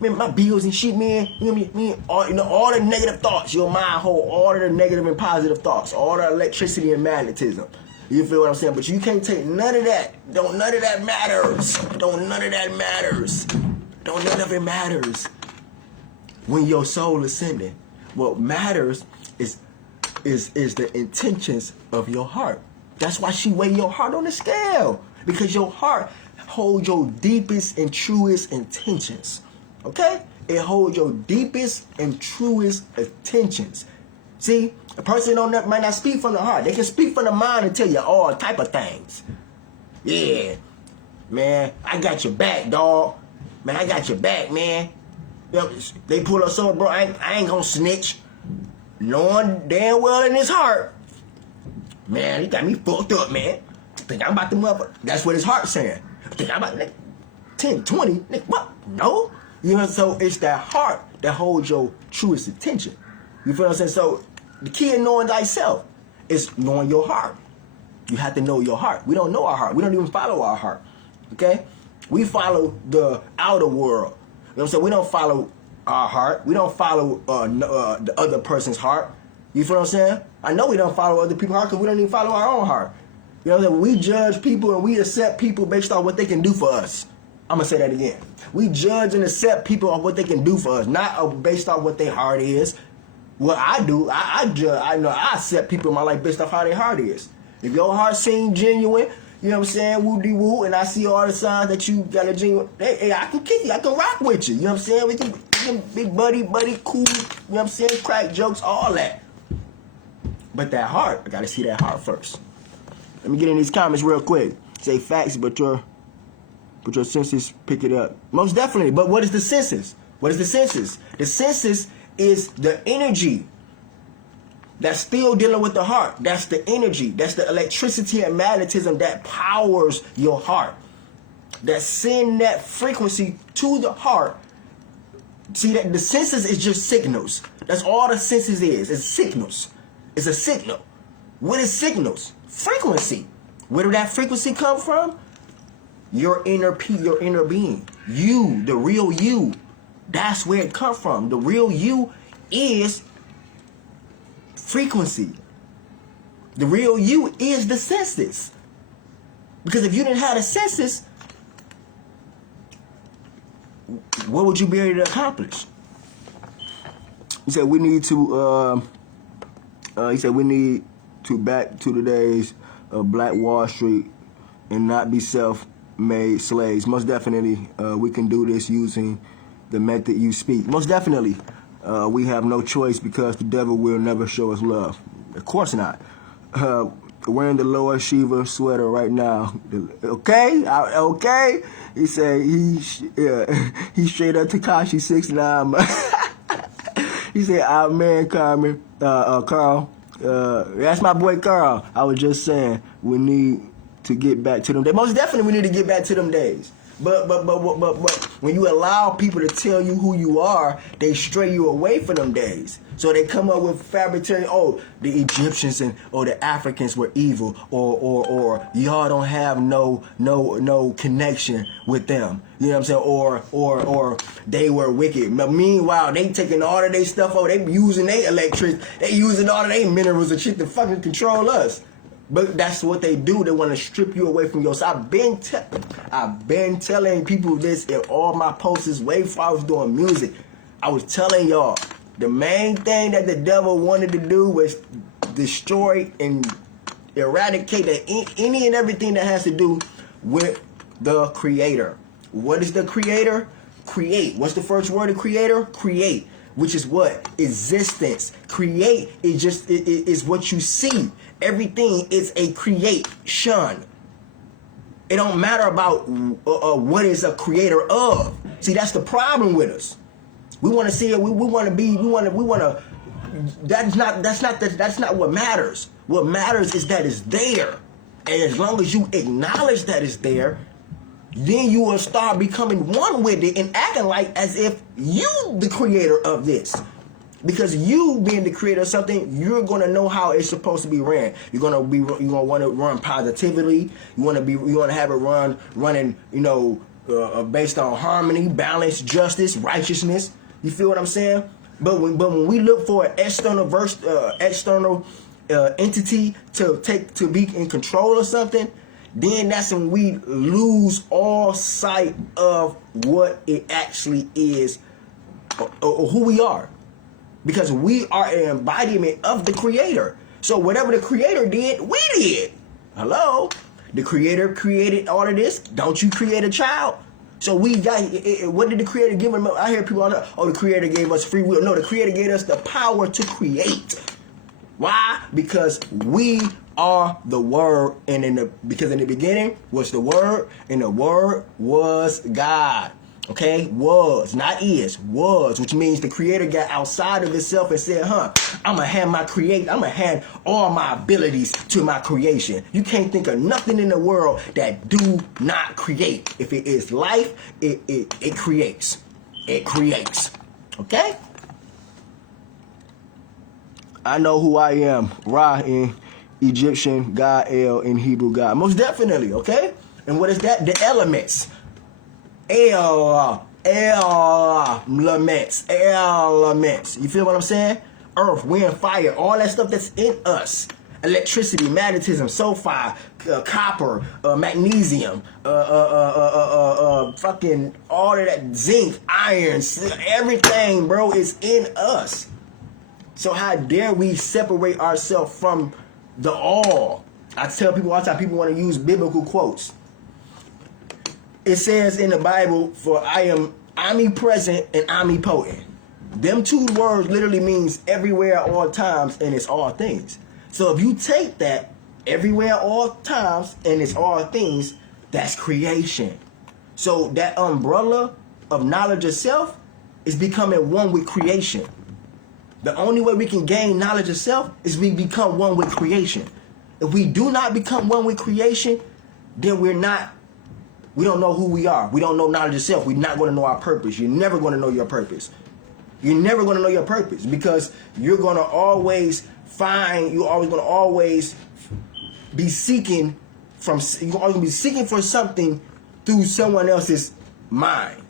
man, my bills and shit, man. You know what I mean? All the negative thoughts. Your mind hold all of the negative and positive thoughts. All the electricity and magnetism. You feel what I'm saying? But you can't take none of that. None of that matters. None of that matters. None of it matters. When your soul is ascending, what matters is the intentions of your heart. That's why she weigh your heart on the scale. Because your heart holds your deepest and truest intentions. Okay? It holds your deepest and truest intentions. See, a person might not speak from the heart. They can speak from the mind and tell you all type of things. Yeah, man, I got your back, dog. Man, I got your back, man. They pull us over, bro. I ain't gonna snitch. Knowing damn well in his heart, man, he got me fucked up, man. I think I'm about to mother. That's what his heart's saying. I think I'm about to 10, 20. What? No. You know, so it's that heart that holds your truest attention. You feel what I'm saying? So the key in knowing thyself is knowing your heart. You have to know your heart. We don't know our heart. We don't even follow our heart. Okay? We follow the outer world. You know what I'm saying? We don't follow our heart. We don't follow the other person's heart. You feel what I'm saying? I know we don't follow other people's heart because we don't even follow our own heart. You know what I'm saying? We judge people and we accept people based on what they can do for us. I'm going to say that again. We judge and accept people on what they can do for us, not based on what their heart is. What I do, I judge. I accept people in my life based off how their heart is. If your heart seems genuine, you know what I'm saying, woo-de-woo, and I see all the signs that you got a genuine, hey, I can kick you, I can rock with you, you know what I'm saying? We can be buddy, cool, you know what I'm saying, crack jokes, all that. But that heart, I gotta see that heart first. Let me get in these comments real quick. Say facts, but your senses pick it up. Most definitely, but what is the senses? What is the senses? The senses is the energy that's still dealing with the heart. That's the energy. That's the electricity and magnetism that powers your heart. That send that frequency to the heart. See, that the senses is just signals. That's all the senses is. It's signals. It's a signal. What is signals? Frequency. Where did that frequency come from? Your inner being. You, the real you. That's where it comes from. The real you is frequency. The real you is the senses. Because if you didn't have the senses, what would you be able to accomplish? He said we need to back to the days of Black Wall Street and not be self-made slaves. Most definitely, we can do this using the method you speak. Most definitely, we have no choice because the devil will never show us love. Of course not. Wearing the Lord Shiva sweater right now. Okay. He said he straight up Tekashi 6ix9ine. He said, "Our man, Carmen, Carl. That's my boy Carl. I was just saying we need to get back to them days. Most definitely, we need to get back to them days. But when you allow people to tell you who you are, they stray you away from them days. So they come up with fabricating, the Egyptians or the Africans were evil, or y'all don't have no connection with them. You know what I'm saying? Or they were wicked. But meanwhile, they taking all of their stuff over. They using their electricity. They using all of their minerals and shit to fucking control us. But that's what they do. They want to strip you away from yourself. I've been telling people this in all my posts way before I was doing music. I was telling y'all, the main thing that the devil wanted to do was destroy and eradicate any and everything that has to do with the creator. What is the creator? Create. What's the first word of creator? Create. Which is what? Existence. Create is just is what you see. Everything is a creation. It don't matter about what is a creator of. See, that's the problem with us. We want to see it. We want to be. We want to. That's not what matters. What matters is that it's there, and as long as you acknowledge that it's there, then you will start becoming one with it and acting like as if you the creator of this. Because you being the creator of something, you're gonna know how it's supposed to be ran. You're gonna want to run positively. You want to have it running, based on harmony, balance, justice, righteousness. You feel what I'm saying? But when we look for an external entity to be in control of something, then that's when we lose all sight of what it actually is or who we are. Because we are an embodiment of the Creator. So whatever the Creator did, we did. Hello? The Creator created all of this. Don't you create a child? So we got, what did the Creator give him? I hear people, oh, the Creator gave us free will. No, the Creator gave us the power to create. Why? Because we are the Word, and because in the beginning was the Word, and the Word was God. Okay, was, not is, was, which means the Creator got outside of itself and said, I'm gonna hand all my abilities to my creation. You can't think of nothing in the world that do not create. If it is life, it creates. It creates. Okay? I know who I am. Ra in Egyptian, God El in Hebrew, God. Most definitely, okay? And what is that? The elements. Elements. You feel what I'm saying? Earth, wind, fire, all that stuff that's in us. Electricity, magnetism, sulfur, copper, magnesium, fucking all of that, zinc, iron, everything, bro, is in us. So how dare we separate ourselves from the all? I tell people all the time, people want to use biblical quotes. It says in the Bible, for I am omnipresent and omnipotent. Them two words literally means everywhere at all times and it's all things. So if you take that, everywhere at all times and it's all things, that's creation. So that umbrella of knowledge of self is becoming one with creation. The only way we can gain knowledge of self is we become one with creation. If we do not become one with creation, then we don't know who we are. We don't know knowledge of self. We're not going to know our purpose. You're never going to know your purpose. You're never going to know your purpose because you're going to always be seeking for something through someone else's mind.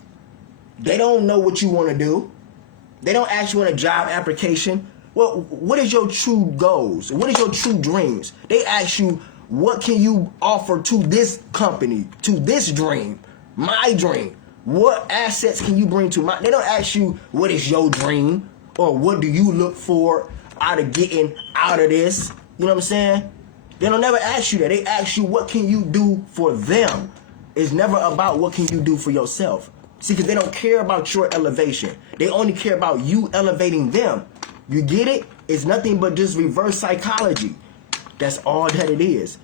They don't know what you want to do. They don't ask you in a job application, well, what is your true goals? What is your true dreams? They ask you, what can you offer to this company, to this dream, my dream? What assets can you bring to my... They don't ask you, what is your dream? Or what do you look for out of getting out of this? You know what I'm saying? They don't never ask you that. They ask you, what can you do for them? It's never about what can you do for yourself. See, because they don't care about your elevation. They only care about you elevating them. You get it? It's nothing but just reverse psychology. That's all that it is.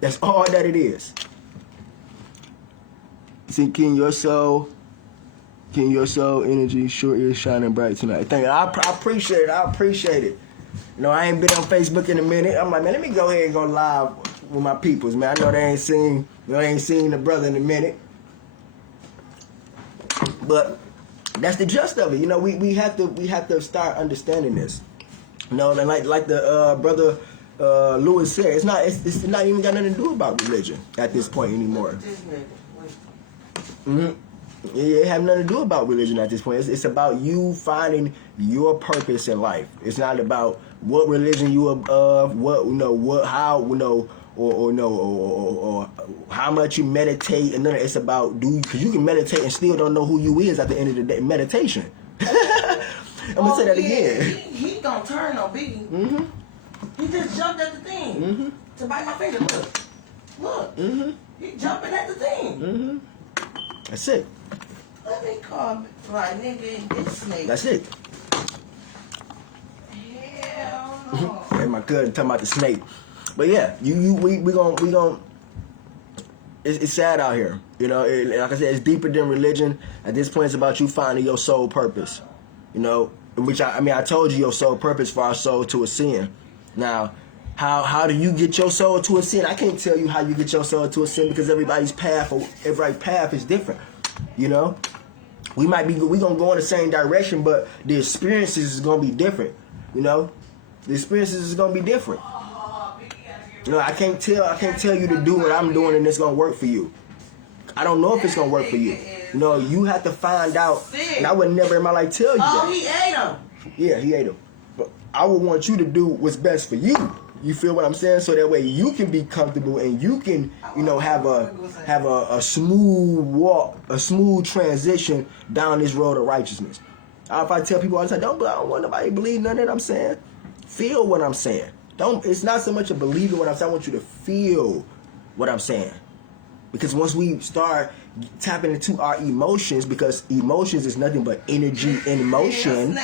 That's all that it is. See, can your soul energy sure is shining bright tonight. Thank you. I appreciate it. I appreciate it. You know, I ain't been on Facebook in a minute. I'm like, man, let me go ahead and go live with my peoples, man. I know they ain't seen the brother in a minute. But that's the gist of it. You know, we have to start understanding this. You know, and like the brother Lewis said, it's not even got nothing to do about religion at this point anymore. Mm-hmm. It have nothing to do about religion at this point. It's about you finding your purpose in life. It's not about what religion you are of, or how much you meditate, and then it's about because you can meditate and still don't know who you is at the end of the day. Meditation. I'm gonna say that again. He don't turn no biggie. Mm-hmm. He just jumped at the thing to bite my finger. Look. Mm-hmm. He jumping at the thing. Mm-hmm. That's it. Let me call my nigga this snake. That's it. Hell no. And my cousin talking about the snake. But yeah, we gonna. It's sad out here, you know. Like I said, it's deeper than religion. At this point, it's about you finding your soul purpose. You know, which I told you your soul purpose for our soul to ascend. Now, how do you get your soul to ascend? I can't tell you how you get your soul to ascend because everybody's path is different. You know, we gonna go in the same direction, but the experiences is gonna be different. You know, the experiences is gonna be different. You know, I can't tell you to do what I'm doing and it's gonna work for you. I don't know if it's gonna work for you. You know, you have to find out. And I would never in my life tell you that. Oh, he ate him. Yeah, he ate him. But I would want you to do what's best for you. You feel what I'm saying? So that way you can be comfortable and you can, you know, have a smooth walk, a smooth transition down this road of righteousness. If I tell people all the time, I don't want nobody to believe none of that I'm saying. Feel what I'm saying. It's not so much a believing what I'm saying. I want you to feel what I'm saying. Because once we start tapping into our emotions, because emotions is nothing but energy and motion.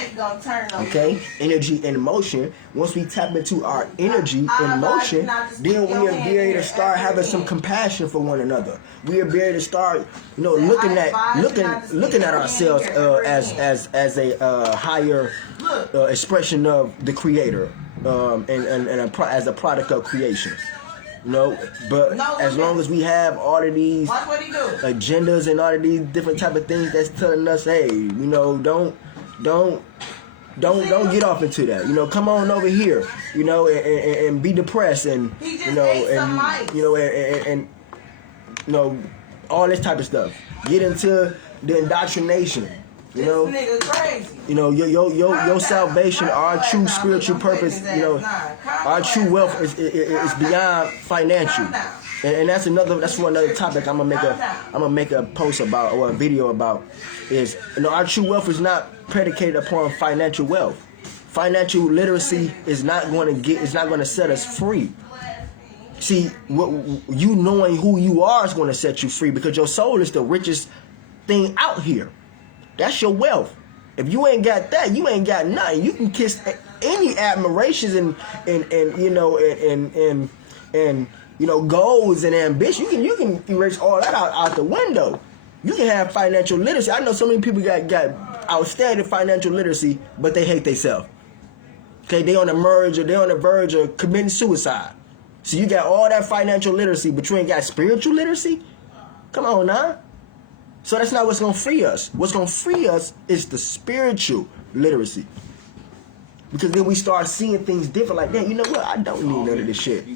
Okay? Energy and motion. Once we tap into our energy and motion, then we'll be able to start having some compassion for one another. We'll be able to start, you know, looking at ourselves as a higher expression of the Creator, as a product of creation. No, but as long as we have all of these agendas and all of these different type of things that's telling us, hey, you know, don't get off into that. You know, come on over here, you know, and be depressed and you know all this type of stuff. Get into the indoctrination. You know, you know your salvation, our true spiritual purpose. You know, our true wealth is beyond financial, and that's for another topic. I'm gonna make a post about or a video about. Is, you know, our true wealth is not predicated upon financial wealth. Financial literacy is not going to set us free. See, what you knowing who you are is going to set you free, because your soul is the richest thing out here. That's your wealth. If you ain't got that, you ain't got nothing. You can kiss any admirations and you know, goals and ambition. You can erase all that out the window. You can have financial literacy. I know so many people got outstanding financial literacy, but they hate themselves. Okay, they on the verge of committing suicide. So you got all that financial literacy, but you ain't got spiritual literacy? Come on now. So that's not what's going to free us. What's going to free us is the spiritual literacy. Because then we start seeing things different. Like, damn, you know what? I don't need none of this shit.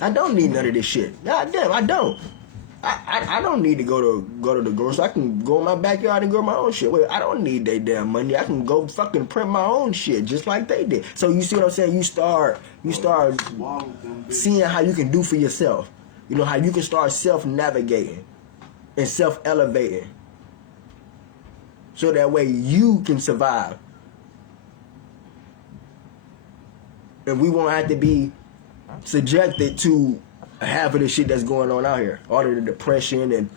I don't need none of this shit. God damn, I don't. I don't need to go to the grocery. I can go in my backyard and grow my own shit. Wait, I don't need their damn money. I can go fucking print my own shit just like they did. So you see what I'm saying? You start seeing how you can do for yourself. You know, how you can start self-navigating and self-elevating, so that way you can survive. And we won't have to be subjected to half of the shit that's going on out here. All of the depression and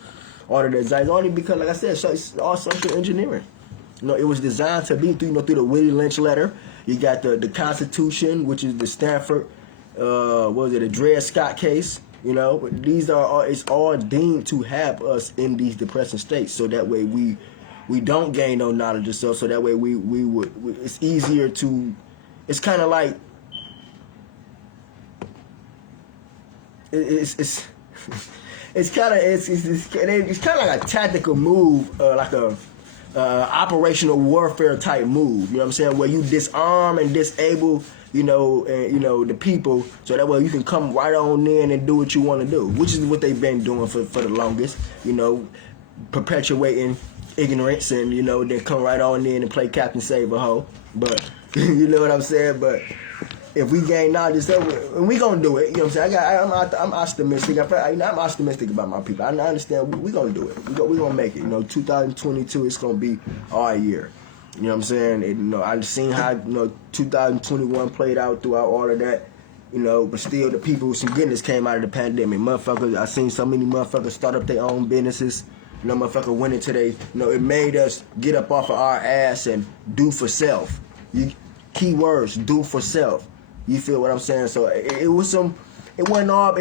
all of the anxiety. Only because, like I said, so it's all social engineering. You know, it was designed to be through the Willie Lynch letter. You got the Constitution, which is the Stanford, a Dred Scott case. You know, it's all deemed to have us in these depressing states, so that way we don't gain no knowledge of self. So that way we it's easier to. It's kind of like it's kind of like a tactical move, like a operational warfare type move. You know what I'm saying? Where you disarm and disable, the people, so that way you can come right on in and do what you want to do, which is what they've been doing for the longest. Perpetuating ignorance, and then come right on in and play Captain Save a Hoe. But you know what I'm saying? But if we gain knowledge, and we gonna do it. You know what I'm saying? I'm optimistic. I'm optimistic about my people. I understand we gonna do it. We gonna make it. 2022 is gonna be our year. You know what I'm saying? I've seen how 2021 played out throughout all of that. But still, the people, some goodness came out of the pandemic. Motherfuckers, I seen so many motherfuckers start up their own businesses. Motherfucker went into it made us get up off of our ass and do for self. Key words, do for self. You feel what I'm saying? So it wasn't all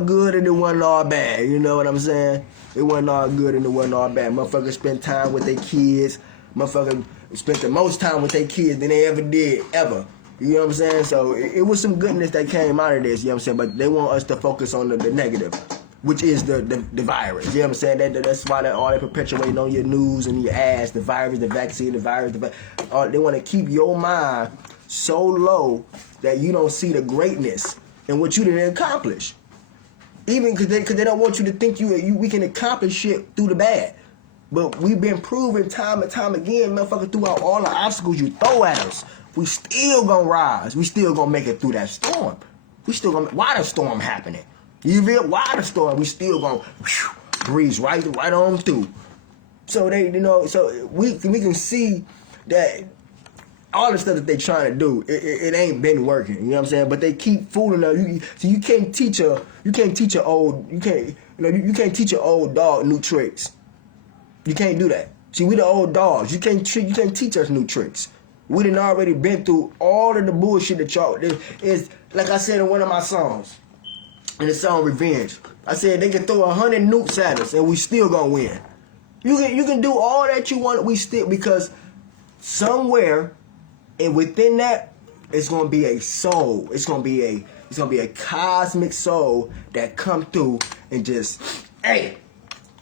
good and it wasn't all bad. You know what I'm saying? It wasn't all good and it wasn't all bad. Motherfuckers spent time with their kids. Motherfuckers spent the most time with their kids than they ever did, ever. You know what I'm saying? So it was some goodness that came out of this, you know what I'm saying? But they want us to focus on the negative, which is the virus. You know what I'm saying? That's why they're all perpetuating on your news and your ass, the virus, the vaccine, the virus. They want to keep your mind so low that you don't see the greatness in what you didn't accomplish. Even because they don't want you to think we can accomplish shit through the bad. But we've been proven time and time again, motherfucker, throughout all the obstacles you throw at us, we still gonna rise. We still gonna make it through that storm. We still gonna, why the storm happening? You feel? Why the storm? We still gonna breeze right on through. So so we can see that all the stuff that they trying to do, it ain't been working. You know what I'm saying? But they keep fooling us. So you can't teach an old dog new tricks. You can't do that. See, we the old dogs. You can't teach us new tricks. We done already been through all of the bullshit that y'all is. Like I said in one of my songs, in the song Revenge, I said they can throw 100 nukes at us and we still gonna win. You can do all that you want. We still, because somewhere and within that, it's gonna be a soul. It's gonna be a cosmic soul that come through and just, hey,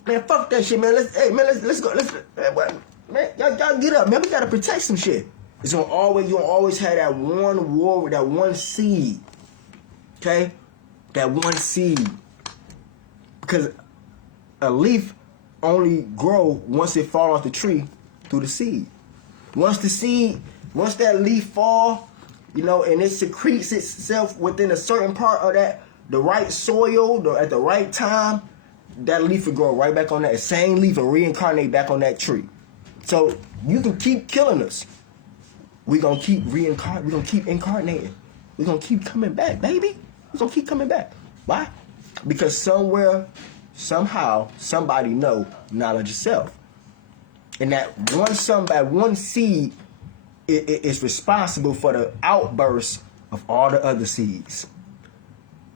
man, fuck that shit, man. Let's go. Man, y'all get up, man. We gotta protect some shit. It's gonna always have that one war, that one seed. Okay, that one seed. Because a leaf only grow once it fall off the tree through the seed. Once that leaf fall, and it secretes itself within a certain part of that, the right soil, at the right time, that leaf will grow right back on that same leaf and reincarnate back on that tree. So you can keep killing us. We're gonna keep reincarnating. We're gonna keep incarnating. We're gonna keep coming back, baby. We're gonna keep coming back. Why? Because somewhere, somehow, somebody know knowledge of self. And that one seed is responsible for the outburst of all the other seeds.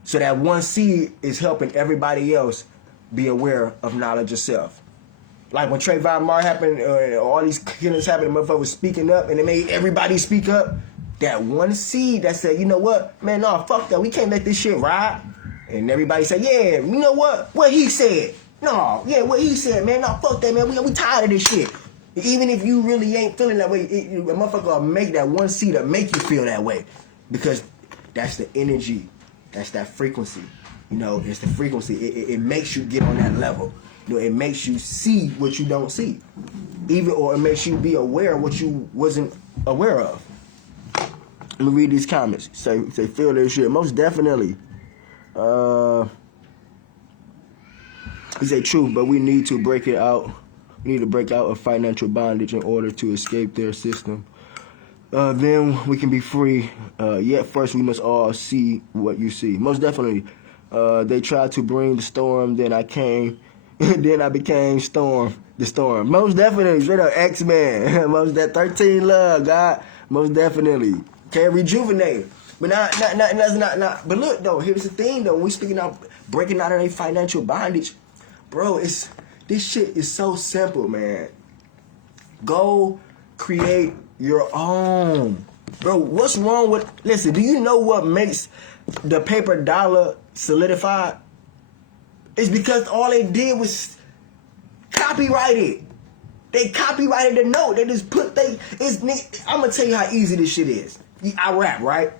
So that one seed is helping everybody else be aware of knowledge of self. Like when Trayvon Martin happened, all these killings happened, the motherfucker was speaking up and it made everybody speak up. That one seed that said, you know what, man, no, fuck that, we can't let this shit ride. And everybody said, yeah, you know what he said. No, yeah, what he said, man, no, fuck that, man, we tired of this shit. Even if you really ain't feeling that way, a motherfucker will make that one seed to make you feel that way. Because that's the energy, that's that frequency. It's the frequency. It makes you get on that level. It makes you see what you don't see. Or it makes you be aware of what you wasn't aware of. Let me read these comments. Say feel this shit. Most definitely. He say true, but we need to break it out. We need to break out of financial bondage in order to escape their system. Then we can be free. Yet first we must all see what you see. Most definitely. They tried to bring the storm, then I came, then I became the storm. Most definitely, straight up X-Men. Most that 13 love, God. Most definitely. Can rejuvenate. But not. But look though, here's the thing though. When we speaking out, breaking out of a financial bondage, bro, this shit is so simple, man. Go create your own. Bro, what's wrong with, listen, do you know what makes the paper dollar solidified? It's because all they did was copyright it. They copyrighted the note. They just put I'm gonna tell you how easy this shit is. I rap, right?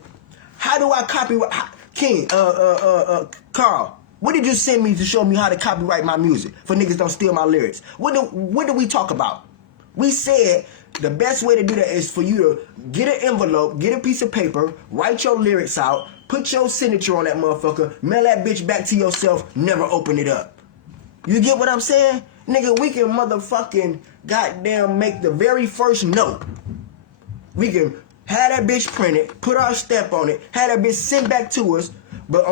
How do I copyright? King, Carl, what did you send me to show me how to copyright my music? For niggas don't steal my lyrics. What did we talk about? We said the best way to do that is for you to get an envelope, get a piece of paper, write your lyrics out, put your signature on that motherfucker, mail that bitch back to yourself, never open it up. You get what I'm saying? Nigga, we can motherfucking goddamn make the very first note. We can have that bitch printed, put our stamp on it, have that bitch sent back to us, but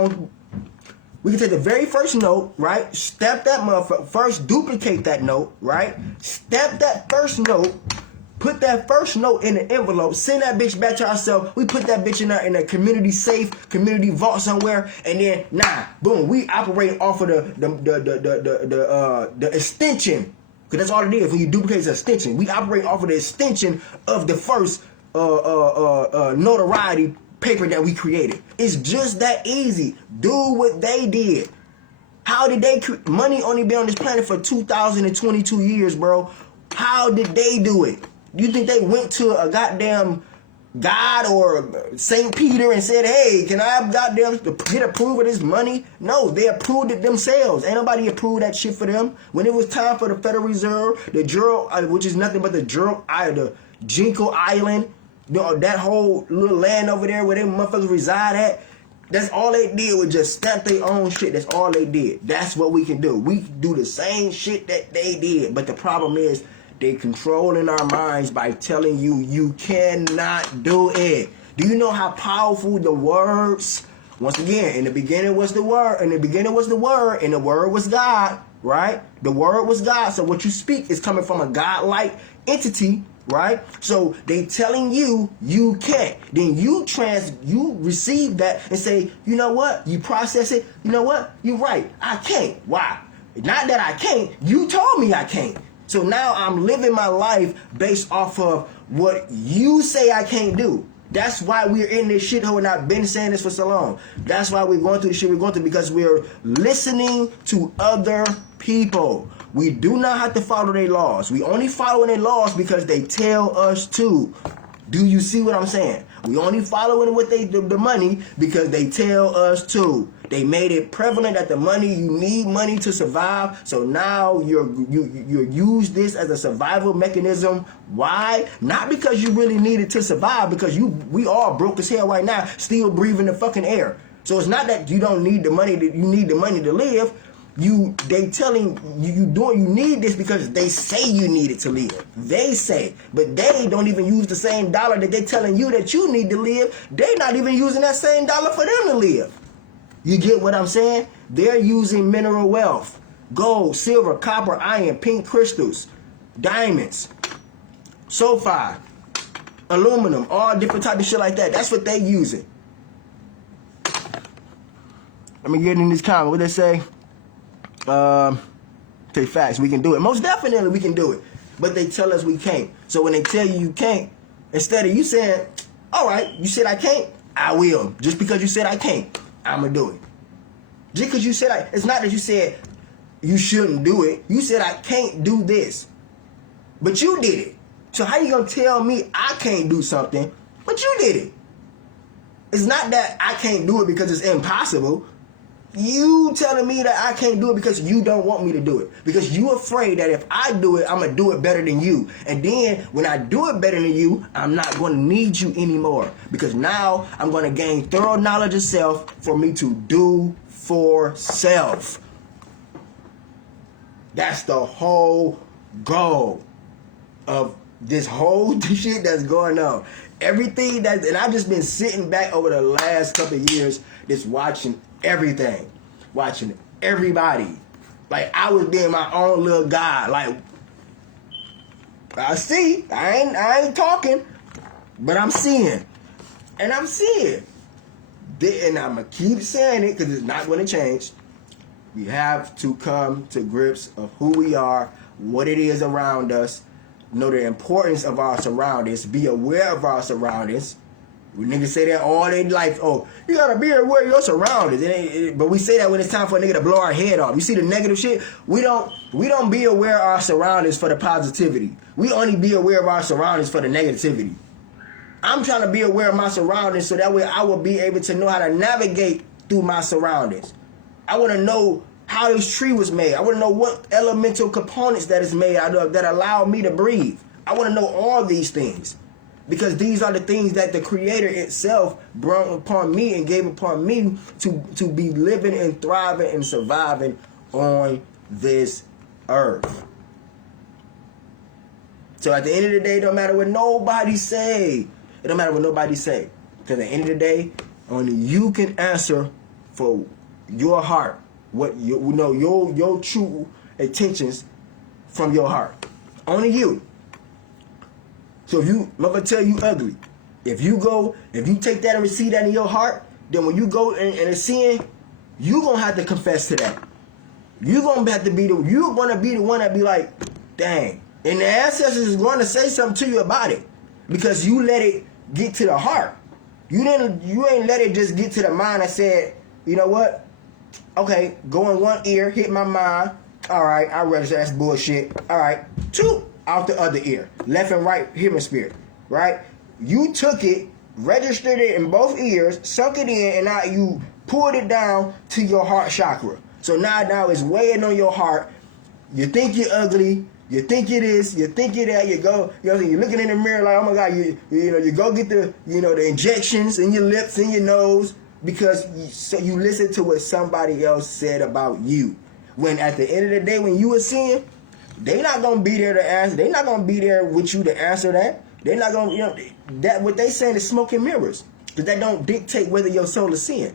we can take the very first note, right? Stamp that motherfucker. First, duplicate that note, right? Stamp that first note. Put that first note in the envelope. Send that bitch back to ourselves. We put that bitch in a community safe, community vault somewhere, and then boom. We operate off of the extension, because that's all it is. When you duplicate, it's an extension. We operate off of the extension of the first notoriety paper that we created. It's just that easy. Do what they did. How did they money only been on this planet for 2,022 years, bro? How did they do it? You think they went to a goddamn God or St. Peter and said, hey, can I have goddamn get approved of this money? No, they approved it themselves. Ain't nobody approved that shit for them. When it was time for the Federal Reserve, the Juro, which is nothing but the Jinko Island, that whole little land over there where them motherfuckers reside at, that's all they did was just stamp their own shit. That's all they did. That's what we can do. We do the same shit that they did. But the problem is, they controlling our minds by telling you you cannot do it. Do you know how powerful the words? Once again, in the beginning was the word, and the word was God, right? The word was God. So what you speak is coming from a God-like entity, right? So they telling you you can't. Then you receive that and say, you know what? You process it. You know what? You're right. I can't. Why? Not that I can't. You told me I can't. So now I'm living my life based off of what you say I can't do. That's why we're in this shithole, and I've been saying this for so long. That's why we're going through the shit we're going through, because we're listening to other people. We do not have to follow their laws. We only follow their laws because they tell us to. Do you see what I'm saying? We only following what the money because they tell us to. They made it prevalent that you need money to survive. So now you use this as a survival mechanism. Why? Not because you really need it to survive, because we all broke as hell right now, still breathing the fucking air. So it's not that you don't need the money, that you need the money to live. They telling you need this because they say you need it to live. They say, but they don't even use the same dollar that they telling you that you need to live. They not even using that same dollar for them to live. You get what I'm saying? They're using mineral wealth, gold, silver, copper, iron, pink crystals, diamonds, sulfide, aluminum, all different type of shit like that. That's what they using. Let me get in this comment. What they say? Say facts, we can do it. Most definitely we can do it. But they tell us we can't. So when they tell you can't, instead of you saying, all right, you said I can't, I will. Just because you said I can't, I'm going to do it. Just because you said it's not that you said you shouldn't do it. You said I can't do this. But you did it. So how you going to tell me I can't do something, but you did it? It's not that I can't do it because it's impossible. You telling me that I can't do it because you don't want me to do it. Because you afraid that if I do it, I'm going to do it better than you. And then when I do it better than you, I'm not going to need you anymore. Because now I'm going to gain thorough knowledge of self for me to do for self. That's the whole goal of this whole shit that's going on. Everything and I've just been sitting back over the last couple of years just watching everything, watching everybody. Like I was being my own little guy. Like I see, I ain't talking, but I'm seeing, and I'm seeing. And I'm gonna keep saying it because it's not going to change. We have to come to grips of who we are, what it is around us, know the importance of our surroundings, be aware of our surroundings. We niggas say that all their life. Oh, you gotta be aware of your surroundings. But we say that when it's time for a nigga to blow our head off. You see the negative shit? We don't be aware of our surroundings for the positivity. We only be aware of our surroundings for the negativity. I'm trying to be aware of my surroundings so that way I will be able to know how to navigate through my surroundings. I want to know how this tree was made. I want to know what elemental components that is made out of that allow me to breathe. I want to know all these things. Because these are the things that the Creator itself brought upon me and gave upon me to be living and thriving and surviving on this earth. So at the end of the day, it don't matter what nobody say. It don't matter what nobody say. Because at the end of the day, only you can answer for your heart. What your true intentions from your heart. Only you. So if I'm gonna tell you ugly. If you take that and receive that in your heart, then when you go and it's sin, you gonna have to confess to that. You're gonna be the one that be like, dang. And the ancestors is going to say something to you about it. Because you let it get to the heart. You ain't let it just get to the mind and said, you know what? Okay, go in one ear, hit my mind. All right, I register that's bullshit. All right, two out the other ear, left and right hemisphere, right? you took it, registered it in both ears, sunk it in, and now you pulled it down to your heart chakra. So now it's weighing on your heart. You think you're ugly. You think it is. You think it that. You go. You know, you're looking in the mirror like, oh my God. You go get the the injections in your lips and your nose because you listen to what somebody else said about you. When at the end of the day, when you were seeing, they not gonna be there to answer. They not gonna be there with you to answer that. They're not gonna. That what they saying is smoke and mirrors. Because that don't dictate whether your soul is sin.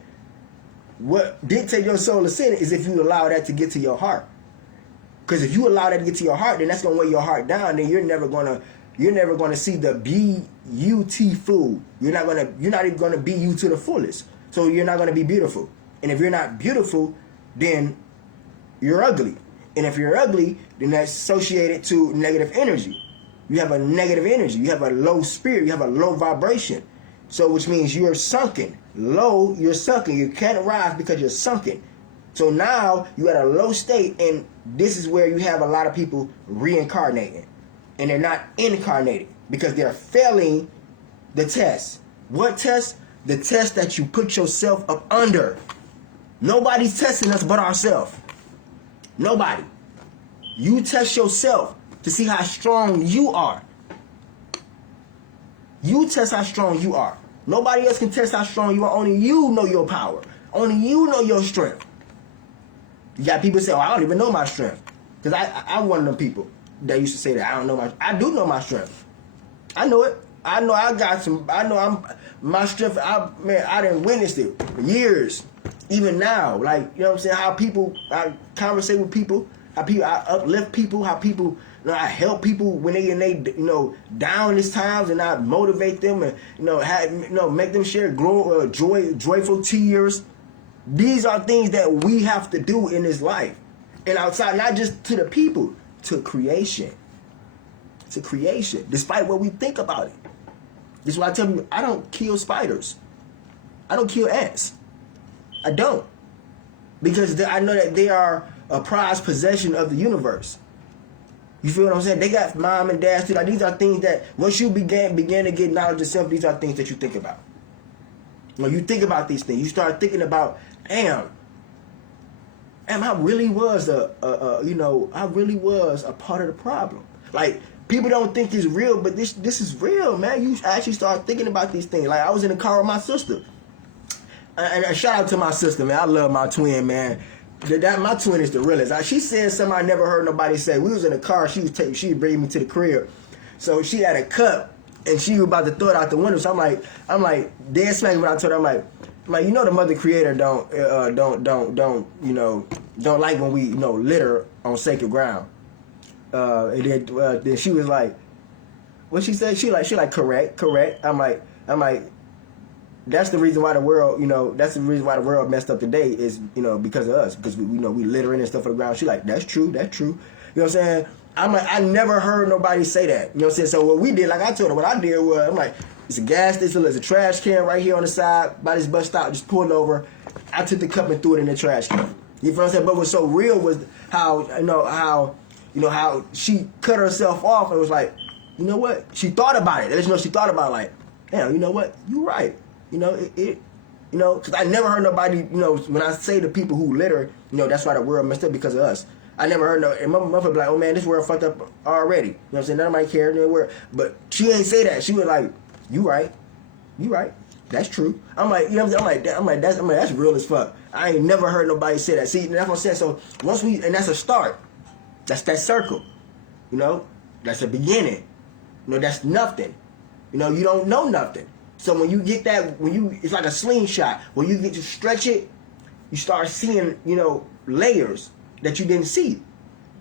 What dictate your soul is sin is if you allow that to get to your heart. Because if you allow that to get to your heart, then that's gonna weigh your heart down. Then you're never gonna see the B-U-T food. You're not even gonna be you to the fullest. So you're not gonna be beautiful. And if you're not beautiful, then you're ugly. And if you're ugly, then that's associated to negative energy. You have a negative energy. You have a low spirit. You have a low vibration. So which means you're sunken. Low, you're sunken. You can't rise because you're sunken. So now you're at a low state, and this is where you have a lot of people reincarnating. And they're not incarnated because they're failing the test. What test? The test that you put yourself up under. Nobody's testing us but ourselves. Nobody. You test yourself to see how strong you are. You test how strong you are. Nobody else can test how strong you are. Only you know your power. Only you know your strength. You got people say, oh, I don't even know my strength. Because I'm one of them people that used to say that I don't know I do know my strength. I know it. I know my strength, I didn't witness it for years. Even now, like, you know what I'm saying, how people, I conversate with people, how people, I uplift people, how people, I help people when they downest times, and I motivate them and, make them share joyful tears. These are things that we have to do in this life. And outside, not just to the people, to creation. To creation, despite what we think about it. This is why I tell you, I don't kill spiders. I don't kill ants. I don't. Because I know that they are a prized possession of the universe. You feel what I'm saying? They got mom and dads too. Like, these are things that once you begin to get knowledge of self, these are things that you think about. When you think about these things, you start thinking about, damn, I really was I really was a part of the problem. Like, people don't think it's real, but this is real, man. You actually start thinking about these things. Like, I was in the car with my sister. And a shout out to my sister, man. I love my twin, man. My twin is the realest. She said something I never heard nobody say. We was in the car. She would bring me to the crib. So she had a cup, and she was about to throw it out the window. So I'm like dead smack when I told her, I'm like, the Mother Creator don't like when we litter on sacred ground. And then she was like, what she said? She like correct. I'm like. That's the reason why the world, messed up today is, because of us. Because we littering and stuff on the ground. She like, that's true. You know what I'm saying? I'm like, I never heard nobody say that. You know what I'm saying? So what we did, like I told her, what I did was, I'm like, it's a gas station, there's a trash can right here on the side by this bus stop. Just pulled over. I took the cup and threw it in the trash can. You know what I'm saying? But what's so real was how she cut herself off and was like, you know what? She thought about it. She thought about it, like, damn, you know what? You right. Because I never heard nobody, when I say to people who litter, that's why the world messed up because of us. I never heard and my mother be like, oh man, this world fucked up already. You know what I'm saying? Nobody cared. But she ain't say that. She was like, you right. That's true. I'm like, that's real as fuck. I ain't never heard nobody say that. See, that's what I'm saying. So and that's a start. That's that circle. That's a beginning. That's nothing. You don't know nothing. So when you get that, it's like a slingshot. When you get to stretch it, you start seeing, layers that you didn't see.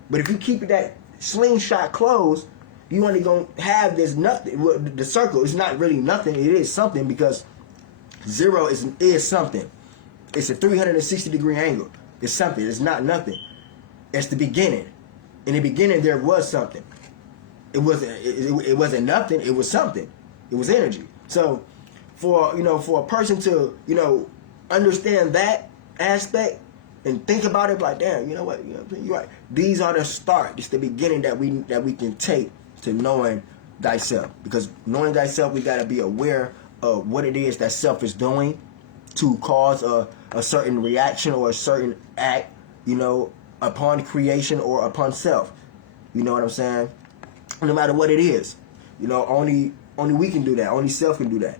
But if you keep that slingshot closed, you only gonna have this nothing. Well, the circle is not really nothing. It is something because zero is something. It's a 360-degree angle. It's something. It's not nothing. It's the beginning. In the beginning, there was something. It wasn't nothing. It was something. It was energy. So, for a person to understand that aspect and think about it, like, damn, you know what, you're right. These are the start. It's the beginning that we can take to knowing thyself. Because knowing thyself, we got to be aware of what it is that self is doing to cause a certain reaction or a certain act, upon creation or upon self. You know what I'm saying? No matter what it is, only we can do that. Only self can do that.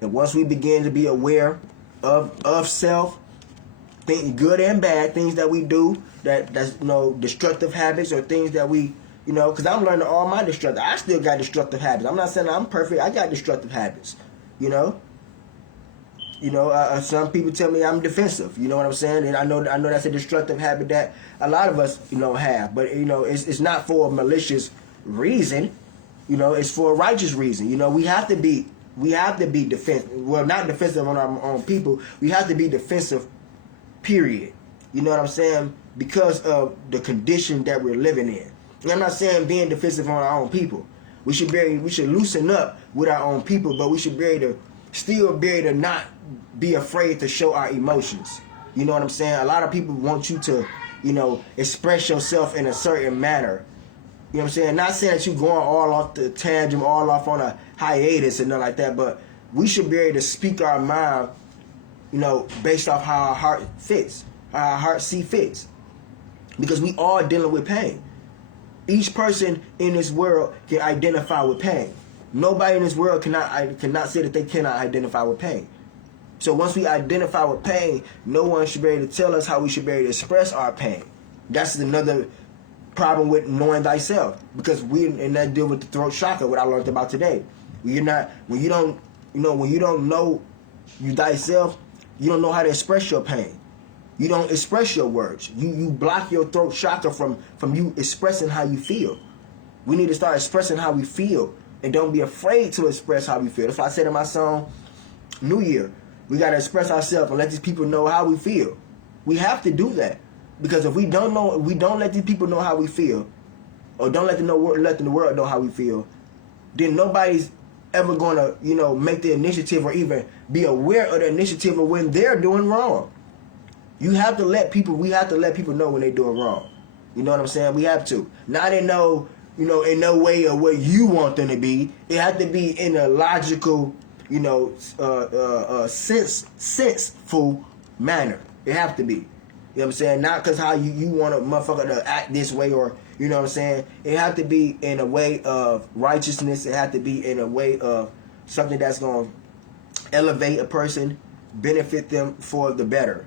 And once we begin to be aware of self, things good and bad, things that we do that's destructive habits or things that we because I'm learning all my destructive. I still got destructive habits. I'm not saying I'm perfect. I got destructive habits. Some people tell me I'm defensive. You know what I'm saying? And I know that's a destructive habit that a lot of us have. But it's not for a malicious reason. It's for a righteous reason. We have to be defensive. Well, not defensive on our own people. We have to be defensive. Period. You know what I'm saying? Because of the condition that we're living in. And I'm not saying being defensive on our own people. We should loosen up with our own people, but we should still be able to not be afraid to show our emotions. You know what I'm saying? A lot of people want you to, express yourself in a certain manner. You know what I'm saying? Not saying that you're going all off the tangent, all off on a hiatus and nothing like that, but we should be able to speak our mind, based off how our heart fits, how our heart fits. Because we all dealing with pain. Each person in this world can identify with pain. Nobody in this world cannot say that they cannot identify with pain. So once we identify with pain, no one should be able to tell us how we should be able to express our pain. That's another problem with knowing thyself, because and that deal with the throat chakra, what I learned about today. When you don't know you thyself, you don't know how to express your pain. You don't express your words. You block your throat chakra from you expressing how you feel. We need to start expressing how we feel, and don't be afraid to express how we feel. That's why I said in my song, New Year, we got to express ourselves and let these people know how we feel. We have to do that, because if we don't let these people know how we feel, or don't let the world know how we feel, then nobody's ever gonna make the initiative or even be aware of the initiative of when they're doing wrong. We have to let people know when they're doing wrong. You know what I'm saying? We have to. Not in no way of what you want them to be. It has to be in a logical, senseful manner. It have to be. You know what I'm saying? Not because how you want a motherfucker to act this way, or, you know what I'm saying? It have to be in a way of righteousness. It have to be in a way of something that's going to elevate a person, benefit them for the better.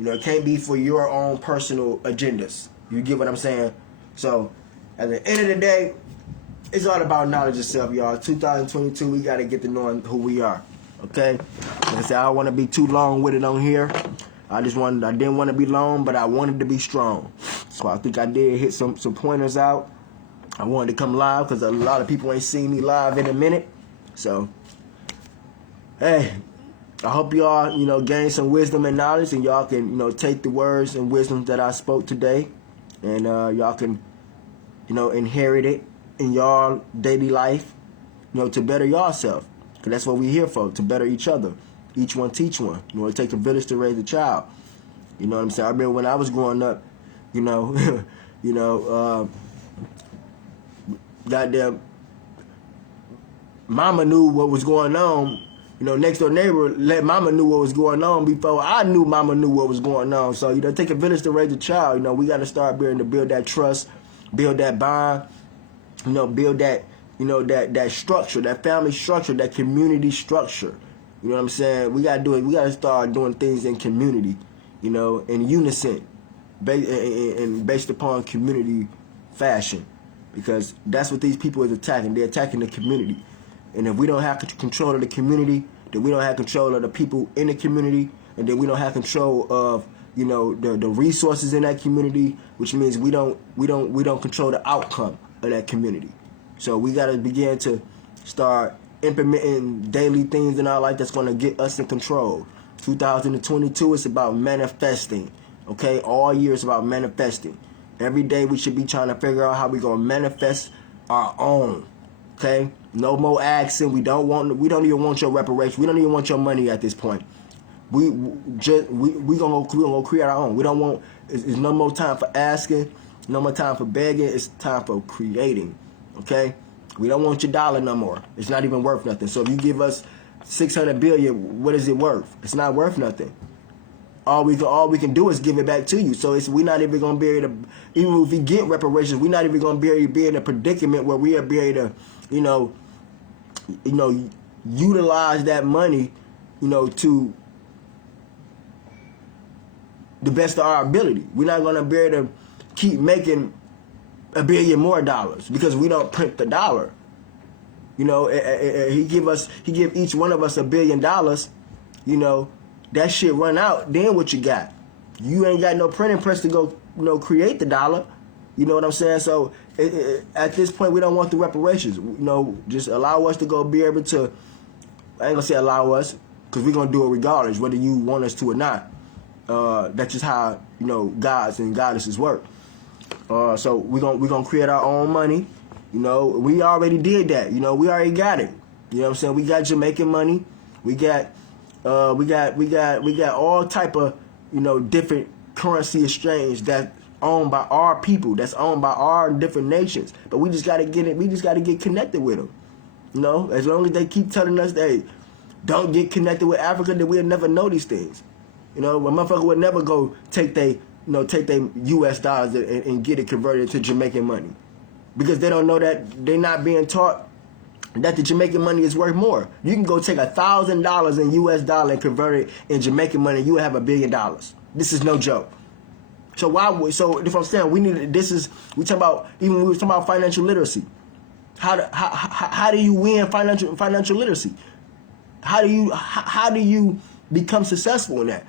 It can't be for your own personal agendas. You get what I'm saying? So, at the end of the day, it's all about knowledge of self, y'all. 2022, we got to get to knowing who we are. Okay? Like I said, I don't want to be too long with it on here. I didn't want to be long, but I wanted to be strong. So I think I did hit some pointers out. I wanted to come live because a lot of people ain't seen me live in a minute. So, hey, I hope y'all, gain some wisdom and knowledge, and y'all can, take the words and wisdom that I spoke today, and y'all can, inherit it in y'all daily life, to better yourself. Because that's what we're here for, to better each other. Each one teach one. It takes a village to raise a child. You know what I'm saying? I remember when I was growing up, goddamn, mama knew what was going on. Next door neighbor let mama knew what was going on before I knew mama knew what was going on. So, take a village to raise a child. We got to start to build that trust, build that bond, build that, that structure, that family structure, that community structure. You know what I'm saying? We got to do it. We got to start doing things in community, in unison, and based upon community fashion, because that's what these people is attacking. They're attacking the community. And if we don't have control of the community, then we don't have control of the people in the community, and then we don't have control of the resources in that community, which means we don't control the outcome of that community. So we got to begin to start implementing daily things in our life that's going to get us in control. 2022 is about manifesting. Okay, all year is about manifesting. Every day we should be trying to figure out how we're going to manifest our own. Okay, no more asking. We don't even want your reparation. We don't even want your money at this point. We gonna create our own. We don't want. It's no more time for asking. No more time for begging. It's time for creating. Okay, We don't want your dollar no more. It's not even worth nothing. So if you give us 600 billion, what is it worth? It's not worth nothing. All we can do is give it back to you. So we're not even gonna be able to, even if we get reparations, we're not even gonna be in a predicament where we are be able to, utilize that money, to the best of our ability. We're not gonna be able to keep making $1 billion more because we don't print the dollar. He give each one of us $1 billion. That shit run out. Then what you got? You ain't got no printing press to go, create the dollar. You know what I'm saying? So at this point, we don't want the reparations. Just allow us to go be able to. I ain't gonna say allow us, because we're gonna do it regardless, whether you want us to or not. That's just how gods and goddesses work. So we're gonna create our own money. We already did that. We already got it. You know what I'm saying? We got Jamaican money. We got all type of different currency exchange that's owned by our people, that's owned by our different nations. But we just gotta get it. We just gotta get connected with them. As long as they keep telling us, hey, don't get connected with Africa, then we'll never know these things. A motherfucker would never go take they U.S. dollars and get it converted to Jamaican money, because they don't know that they're not being taught that the Jamaican money is worth more. You can go take $1,000 in U.S. dollar and convert it in Jamaican money, you will have $1 billion. This is no joke. So if I'm saying we were talking about financial literacy. How do you win financial literacy? How do you become successful in that?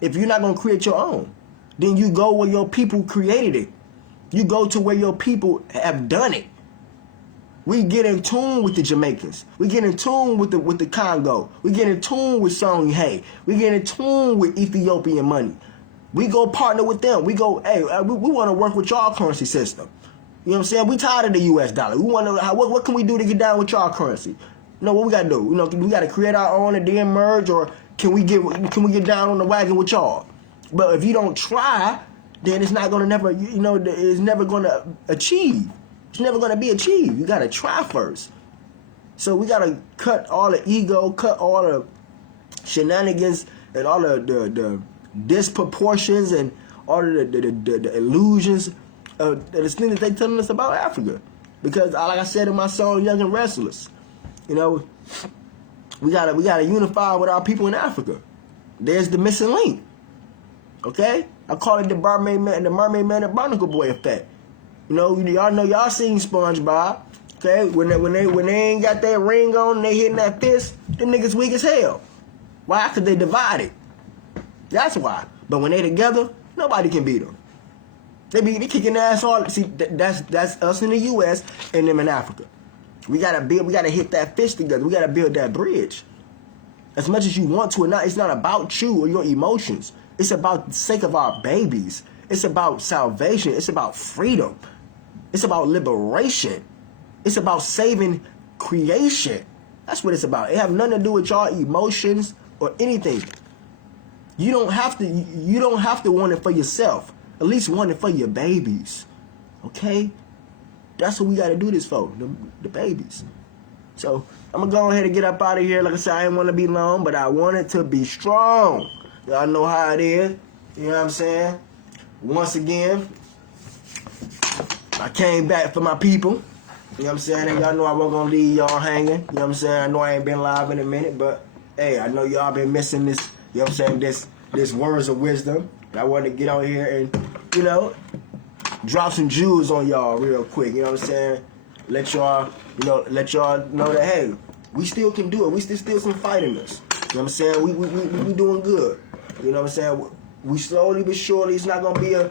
If you're not gonna create your own, then you go where your people created it. You go to where your people have done it. We get in tune with the Jamaicans. We get in tune with the Congo. We get in tune with Song Hay. We get in tune with Ethiopian money. We go partner with them. We go, hey, we want to work with y'all currency system. You know what I'm saying? We tired of the U.S. dollar. We want to. What can we do to get down with y'all currency? What we gotta do? We gotta create our own and then merge, or can we get down on the wagon with y'all? But if you don't try, then it's not gonna never. It's never gonna achieve. It's never gonna be achieved. You gotta try first. So we gotta cut all the ego, cut all the shenanigans, and all the disproportions, and all the illusions. The thing that they telling us about Africa, because like I said in my song "Young and Restless," we gotta unify with our people in Africa. There's the missing link. Okay, I call it the Mermaid Man and Barnacle Boy effect. Y'all know y'all seen SpongeBob. Okay, when they ain't got that ring on, and they hitting that fist, them niggas weak as hell. Why? Because they divided. That's why. But when they together, nobody can beat them. They kicking ass all. See, that's us in the U.S. and them in Africa. We gotta hit that fist together. We gotta build that bridge. As much as you want to or not, it's not about you or your emotions. It's about the sake of our babies. It's about salvation. It's about freedom. It's about liberation. It's about saving creation. That's what it's about. It have nothing to do with y'all emotions or anything. You don't have to want it for yourself. At least want it for your babies. Okay? That's what we got to do this for, the babies. So, I'm going to go ahead and get up out of here. Like I said, I didn't want to be long, but I want it to be strong. Y'all know how it is. You know what I'm saying? Once again, I came back for my people. You know what I'm saying? And y'all know I wasn't going to leave y'all hanging. You know what I'm saying? I know I ain't been live in a minute, but, hey, I know y'all been missing this, you know what I'm saying, this words of wisdom. I wanted to get on here and, drop some jewels on y'all real quick. You know what I'm saying? Let y'all know that, hey, we still can do it. We still some fight in us. You know what I'm saying? We doing good. You know what I'm saying? We slowly but surely. It's not gonna be a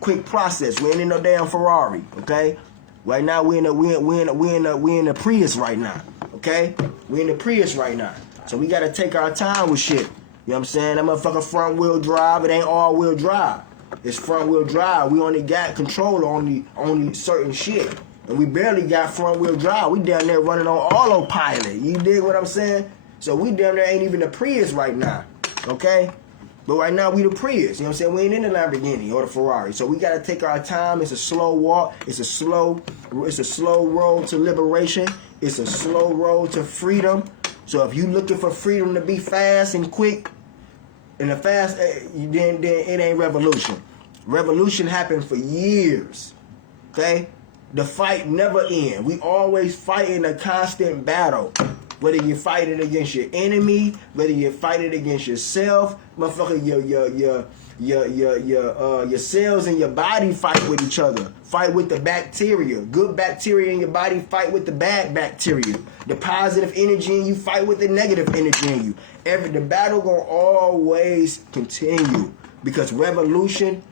quick process. We ain't in no damn Ferrari, okay? Right now we in the Prius right now, okay? We in the Prius right now. So we gotta take our time with shit. You know what I'm saying? That motherfucker front wheel drive, it ain't all wheel drive. It's front wheel drive. We only got control on certain shit. And we barely got front wheel drive. We down there running on autopilot. You dig what I'm saying? So we down there ain't even a Prius right now. Okay? But right now we the Prius, you know what I'm saying? We ain't in the Lamborghini or the Ferrari. So we gotta take our time. It's a slow walk. It's a slow road to liberation. It's a slow road to freedom. So if you looking for freedom to be fast and quick, and the fast, then it ain't revolution. Revolution happened for years. Okay? The fight never ends. We always fighting a constant battle. Whether you're fighting against your enemy, whether you're fighting against yourself, motherfucker, your cells in your body fight with each other. Fight with the bacteria. Good bacteria in your body fight with the bad bacteria. The positive energy in you fight with the negative energy in you. The battle gonna always continue because revolution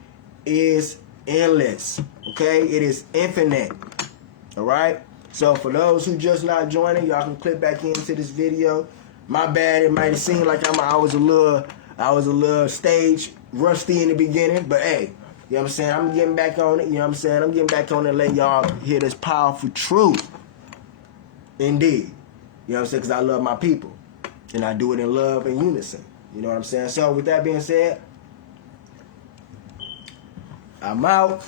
is endless. Okay, it is infinite. All right. So for those who just not joining, y'all can click back into this video. My bad, it might have seemed like I was a little stage rusty in the beginning, but hey, you know what I'm saying? I'm getting back on it, you know what I'm saying? I'm getting back on it and let y'all hear this powerful truth. Indeed. You know what I'm saying? Because I love my people. And I do it in love and unison. You know what I'm saying? So with that being said, I'm out.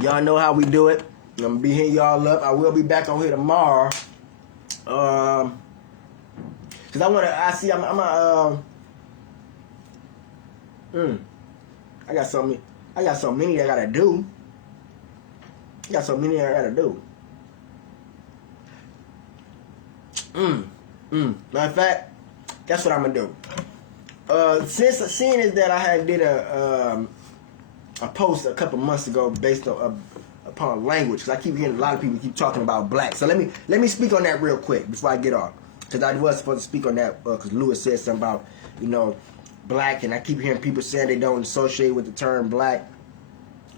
Y'all know how we do it. I'm gonna be hitting y'all up. I will be back on here tomorrow. Cause I got so many I gotta do. Matter of fact, that's what I'm gonna do. Seeing is that I had did a post a couple months ago based on upon language, because I keep hearing a lot of people keep talking about black. So let me speak on that real quick before I get off, because I was supposed to speak on that because Lewis said something about black, and I keep hearing people saying they don't associate with the term black.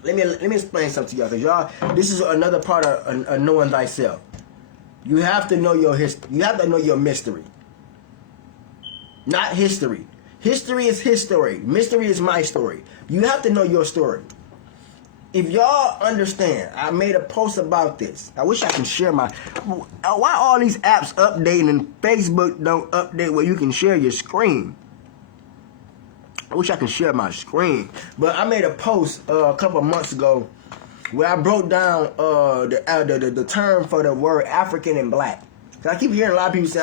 Let me explain something to y'all, because y'all, this is another part of knowing thyself. You have to know your history. You have to know your mystery, not history. History is history. Mystery is my story. You have to know your story. If y'all understand, I made a post about this. I wish I could share my... Why all these apps updating and Facebook don't update where you can share your screen? I wish I could share my screen. But I made a post a couple months ago where I broke down the term for the word African and black. I keep hearing a lot of people say,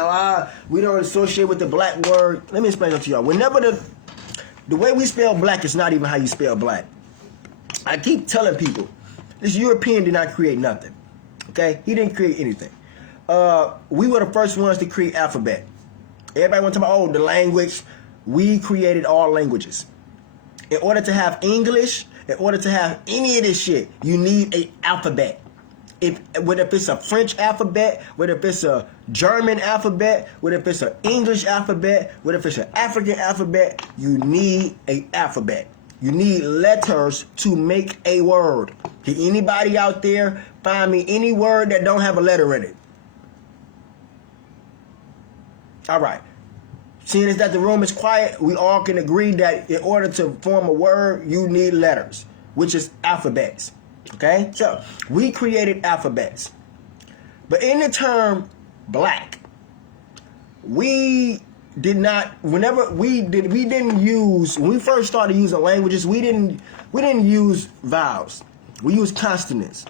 we don't associate with the black word. Let me explain it to y'all. Whenever the way we spell black is not even how you spell black. I keep telling people, this European did not create nothing. Okay? He didn't create anything. We were the first ones to create alphabet. Everybody wants to talk about, the language. We created all languages. In order to have English, in order to have any of this shit, you need an alphabet. Whether if it's a French alphabet, whether if it's a German alphabet, whether if it's an English alphabet, whether if it's an African alphabet, you need an alphabet. You need letters to make a word. Can anybody out there find me any word that don't have a letter in it? All right. Seeing as that the room is quiet, we all can agree that in order to form a word, you need letters, which is alphabets. Okay? So, we created alphabets. But in the term black, we did not, when we first started using languages, we didn't use vowels. We used consonants.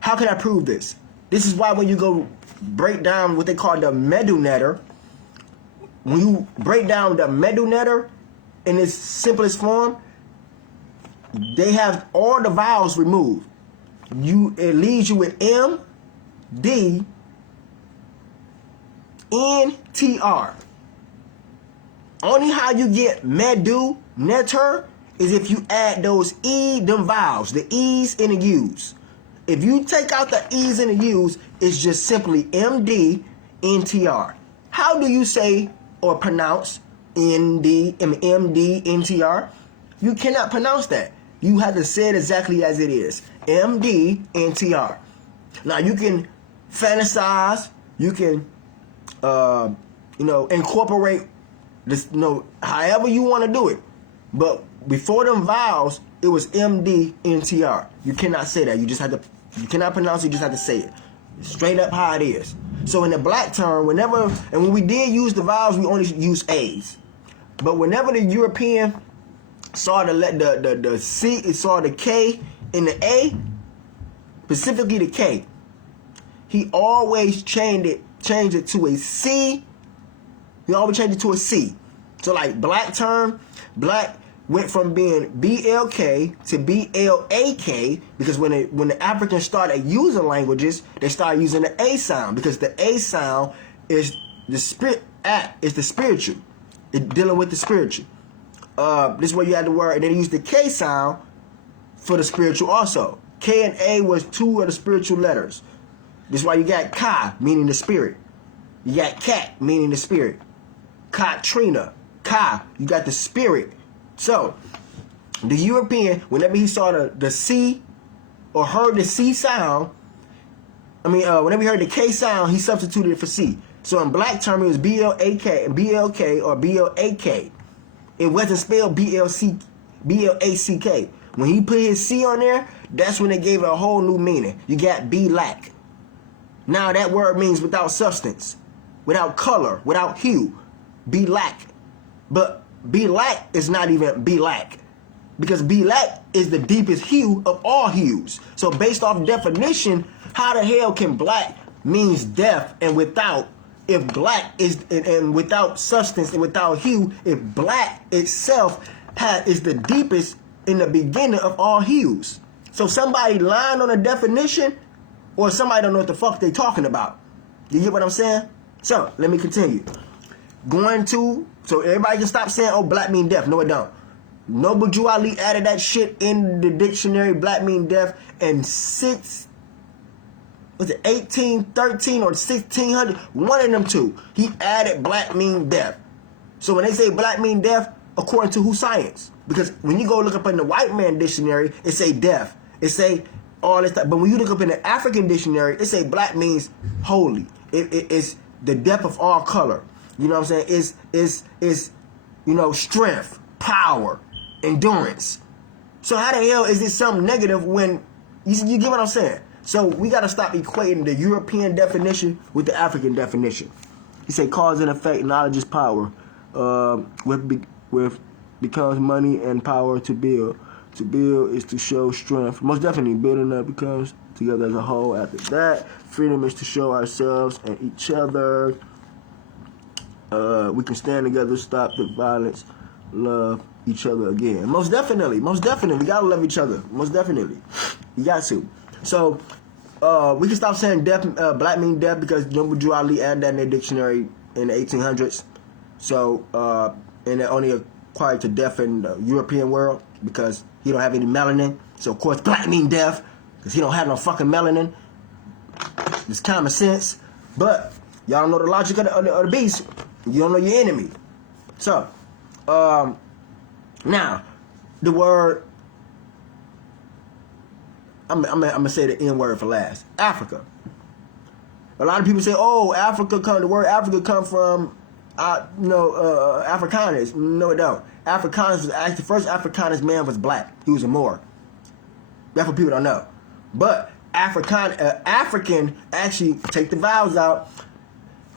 How can I prove this? This is why when you go break down what they call the medu netter, when you break down the medu netter in its simplest form, they have all the vowels removed. It leaves you with M, D, N, T, R. Only how you get medu netter is if you add those them vowels, the E's and the U's. If you take out the E's and the U's, it's just simply M, D, N, T, R. How do you say or pronounce M, D, N, T, R? You cannot pronounce that. You have to say it exactly as it is. M, D, N, T, R. Now you can fantasize. You can, incorporate this, however you want to do it. But before them vowels, it was M, D, N, T, R. You cannot say that. You cannot pronounce it. You just have to say it. Straight up how it is. So in the black term, when we did use the vowels, we only used A's. But whenever the European saw the C, it saw the K in the A, specifically the K, he always changed it to a C. He always changed it to a C. So like black went from being BLK to BLAK because when the Africans started using languages, they started using the A sound because the A sound is the spiritual. It's dealing with the spiritual. This is where you had the word, and then they used the K sound for the spiritual also. K and A was two of the spiritual letters. This is why you got Ka, meaning the spirit. You got Cat, meaning the spirit. Katrina, Ka, you got the spirit. So, the European, whenever he saw the C or heard the C sound, whenever he heard the K sound, he substituted it for C. So in black term, it was BLK or BLAK. It wasn't spelled BLACK. When he put his C on there, that's when they gave it a whole new meaning. You got black. Now that word means without substance, without color, without hue. Black. But black is not even black. Because black is the deepest hue of all hues. So based off definition, how the hell can black means death and without, if black is, and without substance and without hue, if black itself is the deepest in the beginning of all hues. So somebody lying on a definition, or somebody don't know what the fuck they talking about. You get what I'm saying? So let me continue. So everybody can stop saying, oh, black mean death. No, it don't. Noble Drew Ali added that shit in the dictionary, black mean death, and 1813 or 1600, one of them two, he added black mean death. So when they say black mean death, according to who science? Because when you go look up in the white man dictionary, it say death. It say all this stuff. But when you look up in the African dictionary, it say black means holy. It's the death of all color. You know what I'm saying? It's strength, power, endurance. So how the hell is it something negative when you get what I'm saying? So we got to stop equating the European definition with the African definition. He said cause and effect, knowledge is power. With becomes money and power to build. To build is to show strength. Most definitely, building up becomes together as a whole. After that, freedom is to show ourselves and each other. We can stand together, stop the violence, love each other again. Most definitely, we gotta love each other. Most definitely, you got to. So we can stop saying death, black mean death, because Noble Drew Ali added that in their dictionary in the 1800s. So and it only acquired to death in the European world because he don't have any melanin. So of course, black mean death because he don't have no fucking melanin. It's common sense, but y'all don't know the logic of the beast. You don't know your enemy. So, now, the word, I'm gonna say the N word for last. Africa. A lot of people say, oh, the word Africa come from, Afrikaners. No, it don't. Afrikaners was actually, the first Afrikaners man was black. He was a Moor. That's what people don't know. But African actually take the vowels out.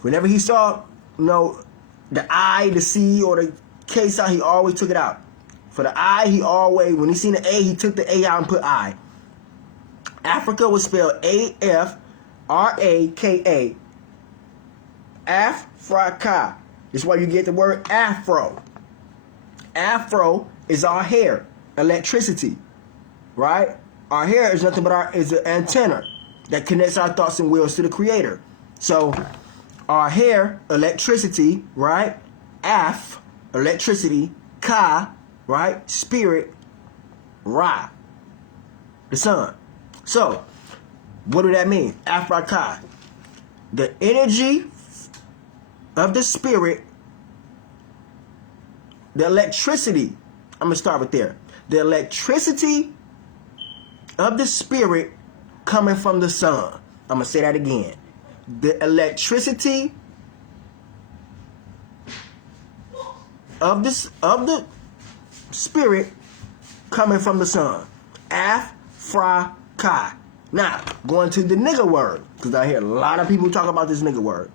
Whenever he saw, the I, the C, or the K sound, he always took it out. For the I, when he seen the A, he took the A out and put I. Africa was spelled A-F-R-A-K-A. Africa. This is why you get the word Afro. Afro is our hair, electricity, right? Our hair is nothing but is an antenna that connects our thoughts and wills to the Creator. So, our hair, electricity, right? Electricity. Ka, right? Spirit. Ra, the sun. So, what do that mean? Africa. The energy of the spirit, the electricity. I'm going to start with there. The electricity of the spirit coming from the sun. I'm going to say that again. The electricity of the spirit coming from the sun. Africa. Now, going to the nigga word, because I hear a lot of people talk about this nigga word.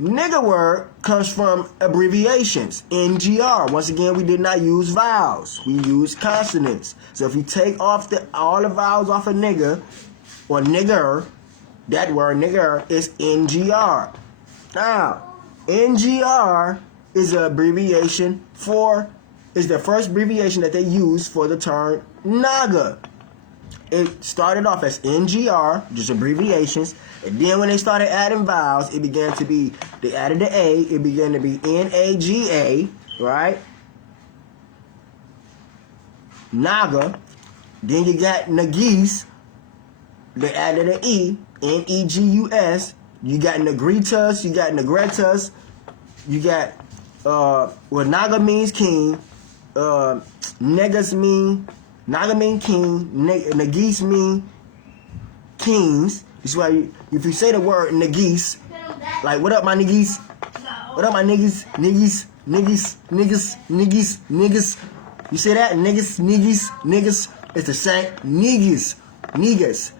Nigger word comes from abbreviations. NGR. Once again, we did not use vowels. We used consonants. So if you take off all the vowels off of nigger or nigger, that word nigger is NGR. Now, NGR is an abbreviation is the first abbreviation that they use for the term Naga. It started off as NGR, just abbreviations, and then when they started adding vowels, it began to be, they added the A, it began to be NAGA, right? Naga. Then you got Nagis, they added an E, Negus. You got Negritas, you got Negretas, you got, Naga means king, Naga mean king, Nagis mean kings. This is why if you say the word Nagis, like what up my niggas? What up my niggas? Niggas. You say that? Niggas. It's the same. Niggas. Negus.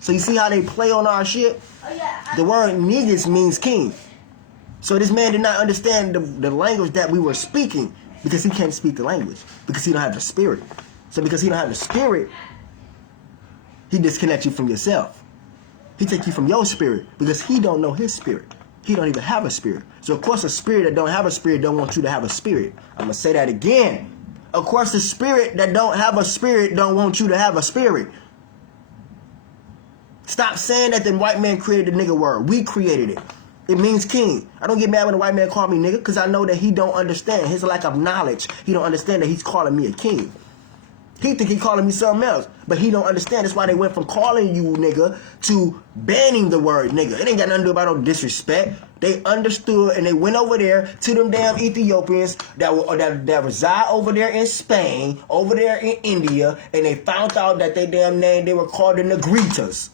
So you see how they play on our shit? The word niggas means king. So this man did not understand the language that we were speaking because he can't speak the language because he don't have the spirit. So because he don't have the spirit, he disconnects you from yourself. He takes you from your spirit because he don't know his spirit. He don't even have a spirit. So of course a spirit that don't have a spirit don't want you to have a spirit. I'm going to say that again. Of course the spirit that don't have a spirit don't want you to have a spirit. Stop saying that the white man created the nigga word. We created it. It means king. I don't get mad when the white man call me nigga because I know that he don't understand. His lack of knowledge. He don't understand that he's calling me a king. He think he calling me something else, but he don't understand. That's why they went from calling you nigga to banning the word nigga. It ain't got nothing to do about no disrespect. They understood and they went over there to them damn Ethiopians that reside over there in Spain, over there in India, and they found out that they damn name, they were called the Negritas.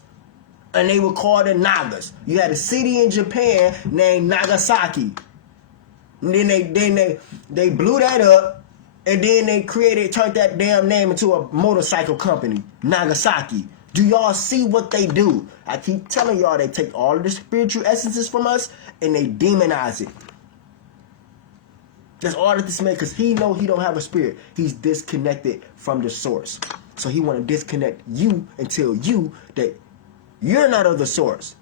And they were called the Nagas. You had a city in Japan named Nagasaki. And then they blew that up, and then they turned that damn name into a motorcycle company, Nagasaki. Do y'all see what they do? I keep telling y'all they take all of the spiritual essences from us and they demonize it. That's all that this man, because he know he don't have a spirit. He's disconnected from the source. So he want to disconnect you and tell you that you're not of the source,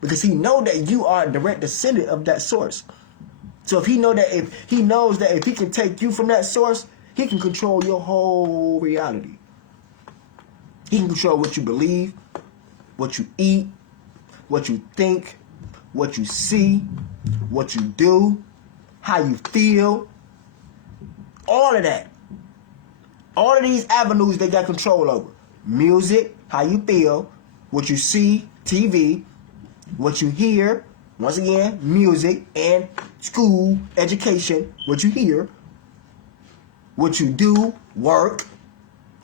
because he know that you are a direct descendant of that source. So if he knows that if he can take you from that source, he can control your whole reality. He can control what you believe, what you eat, what you think, what you see, what you do, how you feel, all of that. All of these avenues they got control over. Music, how you feel, what you see, TV, what you hear, once again, music and school, education, what you hear, what you do, work,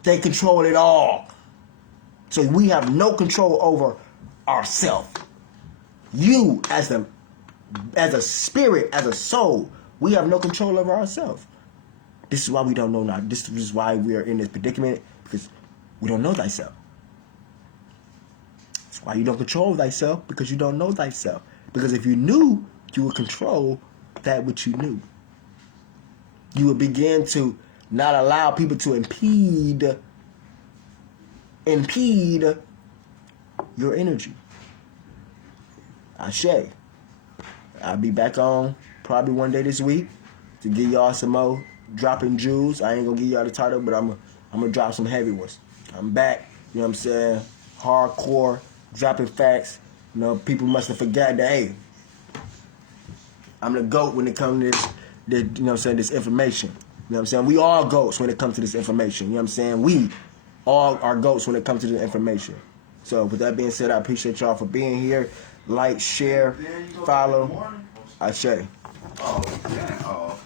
they control it all. So we have no control over ourselves. You as a spirit, as a soul, we have no control over ourselves. This is why we don't know now. This is why we are in this predicament, because we don't know thyself. That's why you don't control thyself, because you don't know thyself. Because if you knew, you would control that which you knew. You would begin to not allow people to impede your energy. Ashe. I'll be back on probably one day this week to give y'all some more dropping jewels. I ain't gonna give y'all the title, but I'm gonna drop some heavy ones. I'm back, you know what I'm saying? Hardcore, dropping facts. You know, people must have forgot that, hey, I'm the GOAT when it comes to this, you know what I'm saying, this information. You know what I'm saying? We all GOATs when it comes to this information. You know what I'm saying? We all are GOATs when it comes to this information. So with that being said, I appreciate y'all for being here. Like, share, follow. Ashe. Oh, damn. Oh.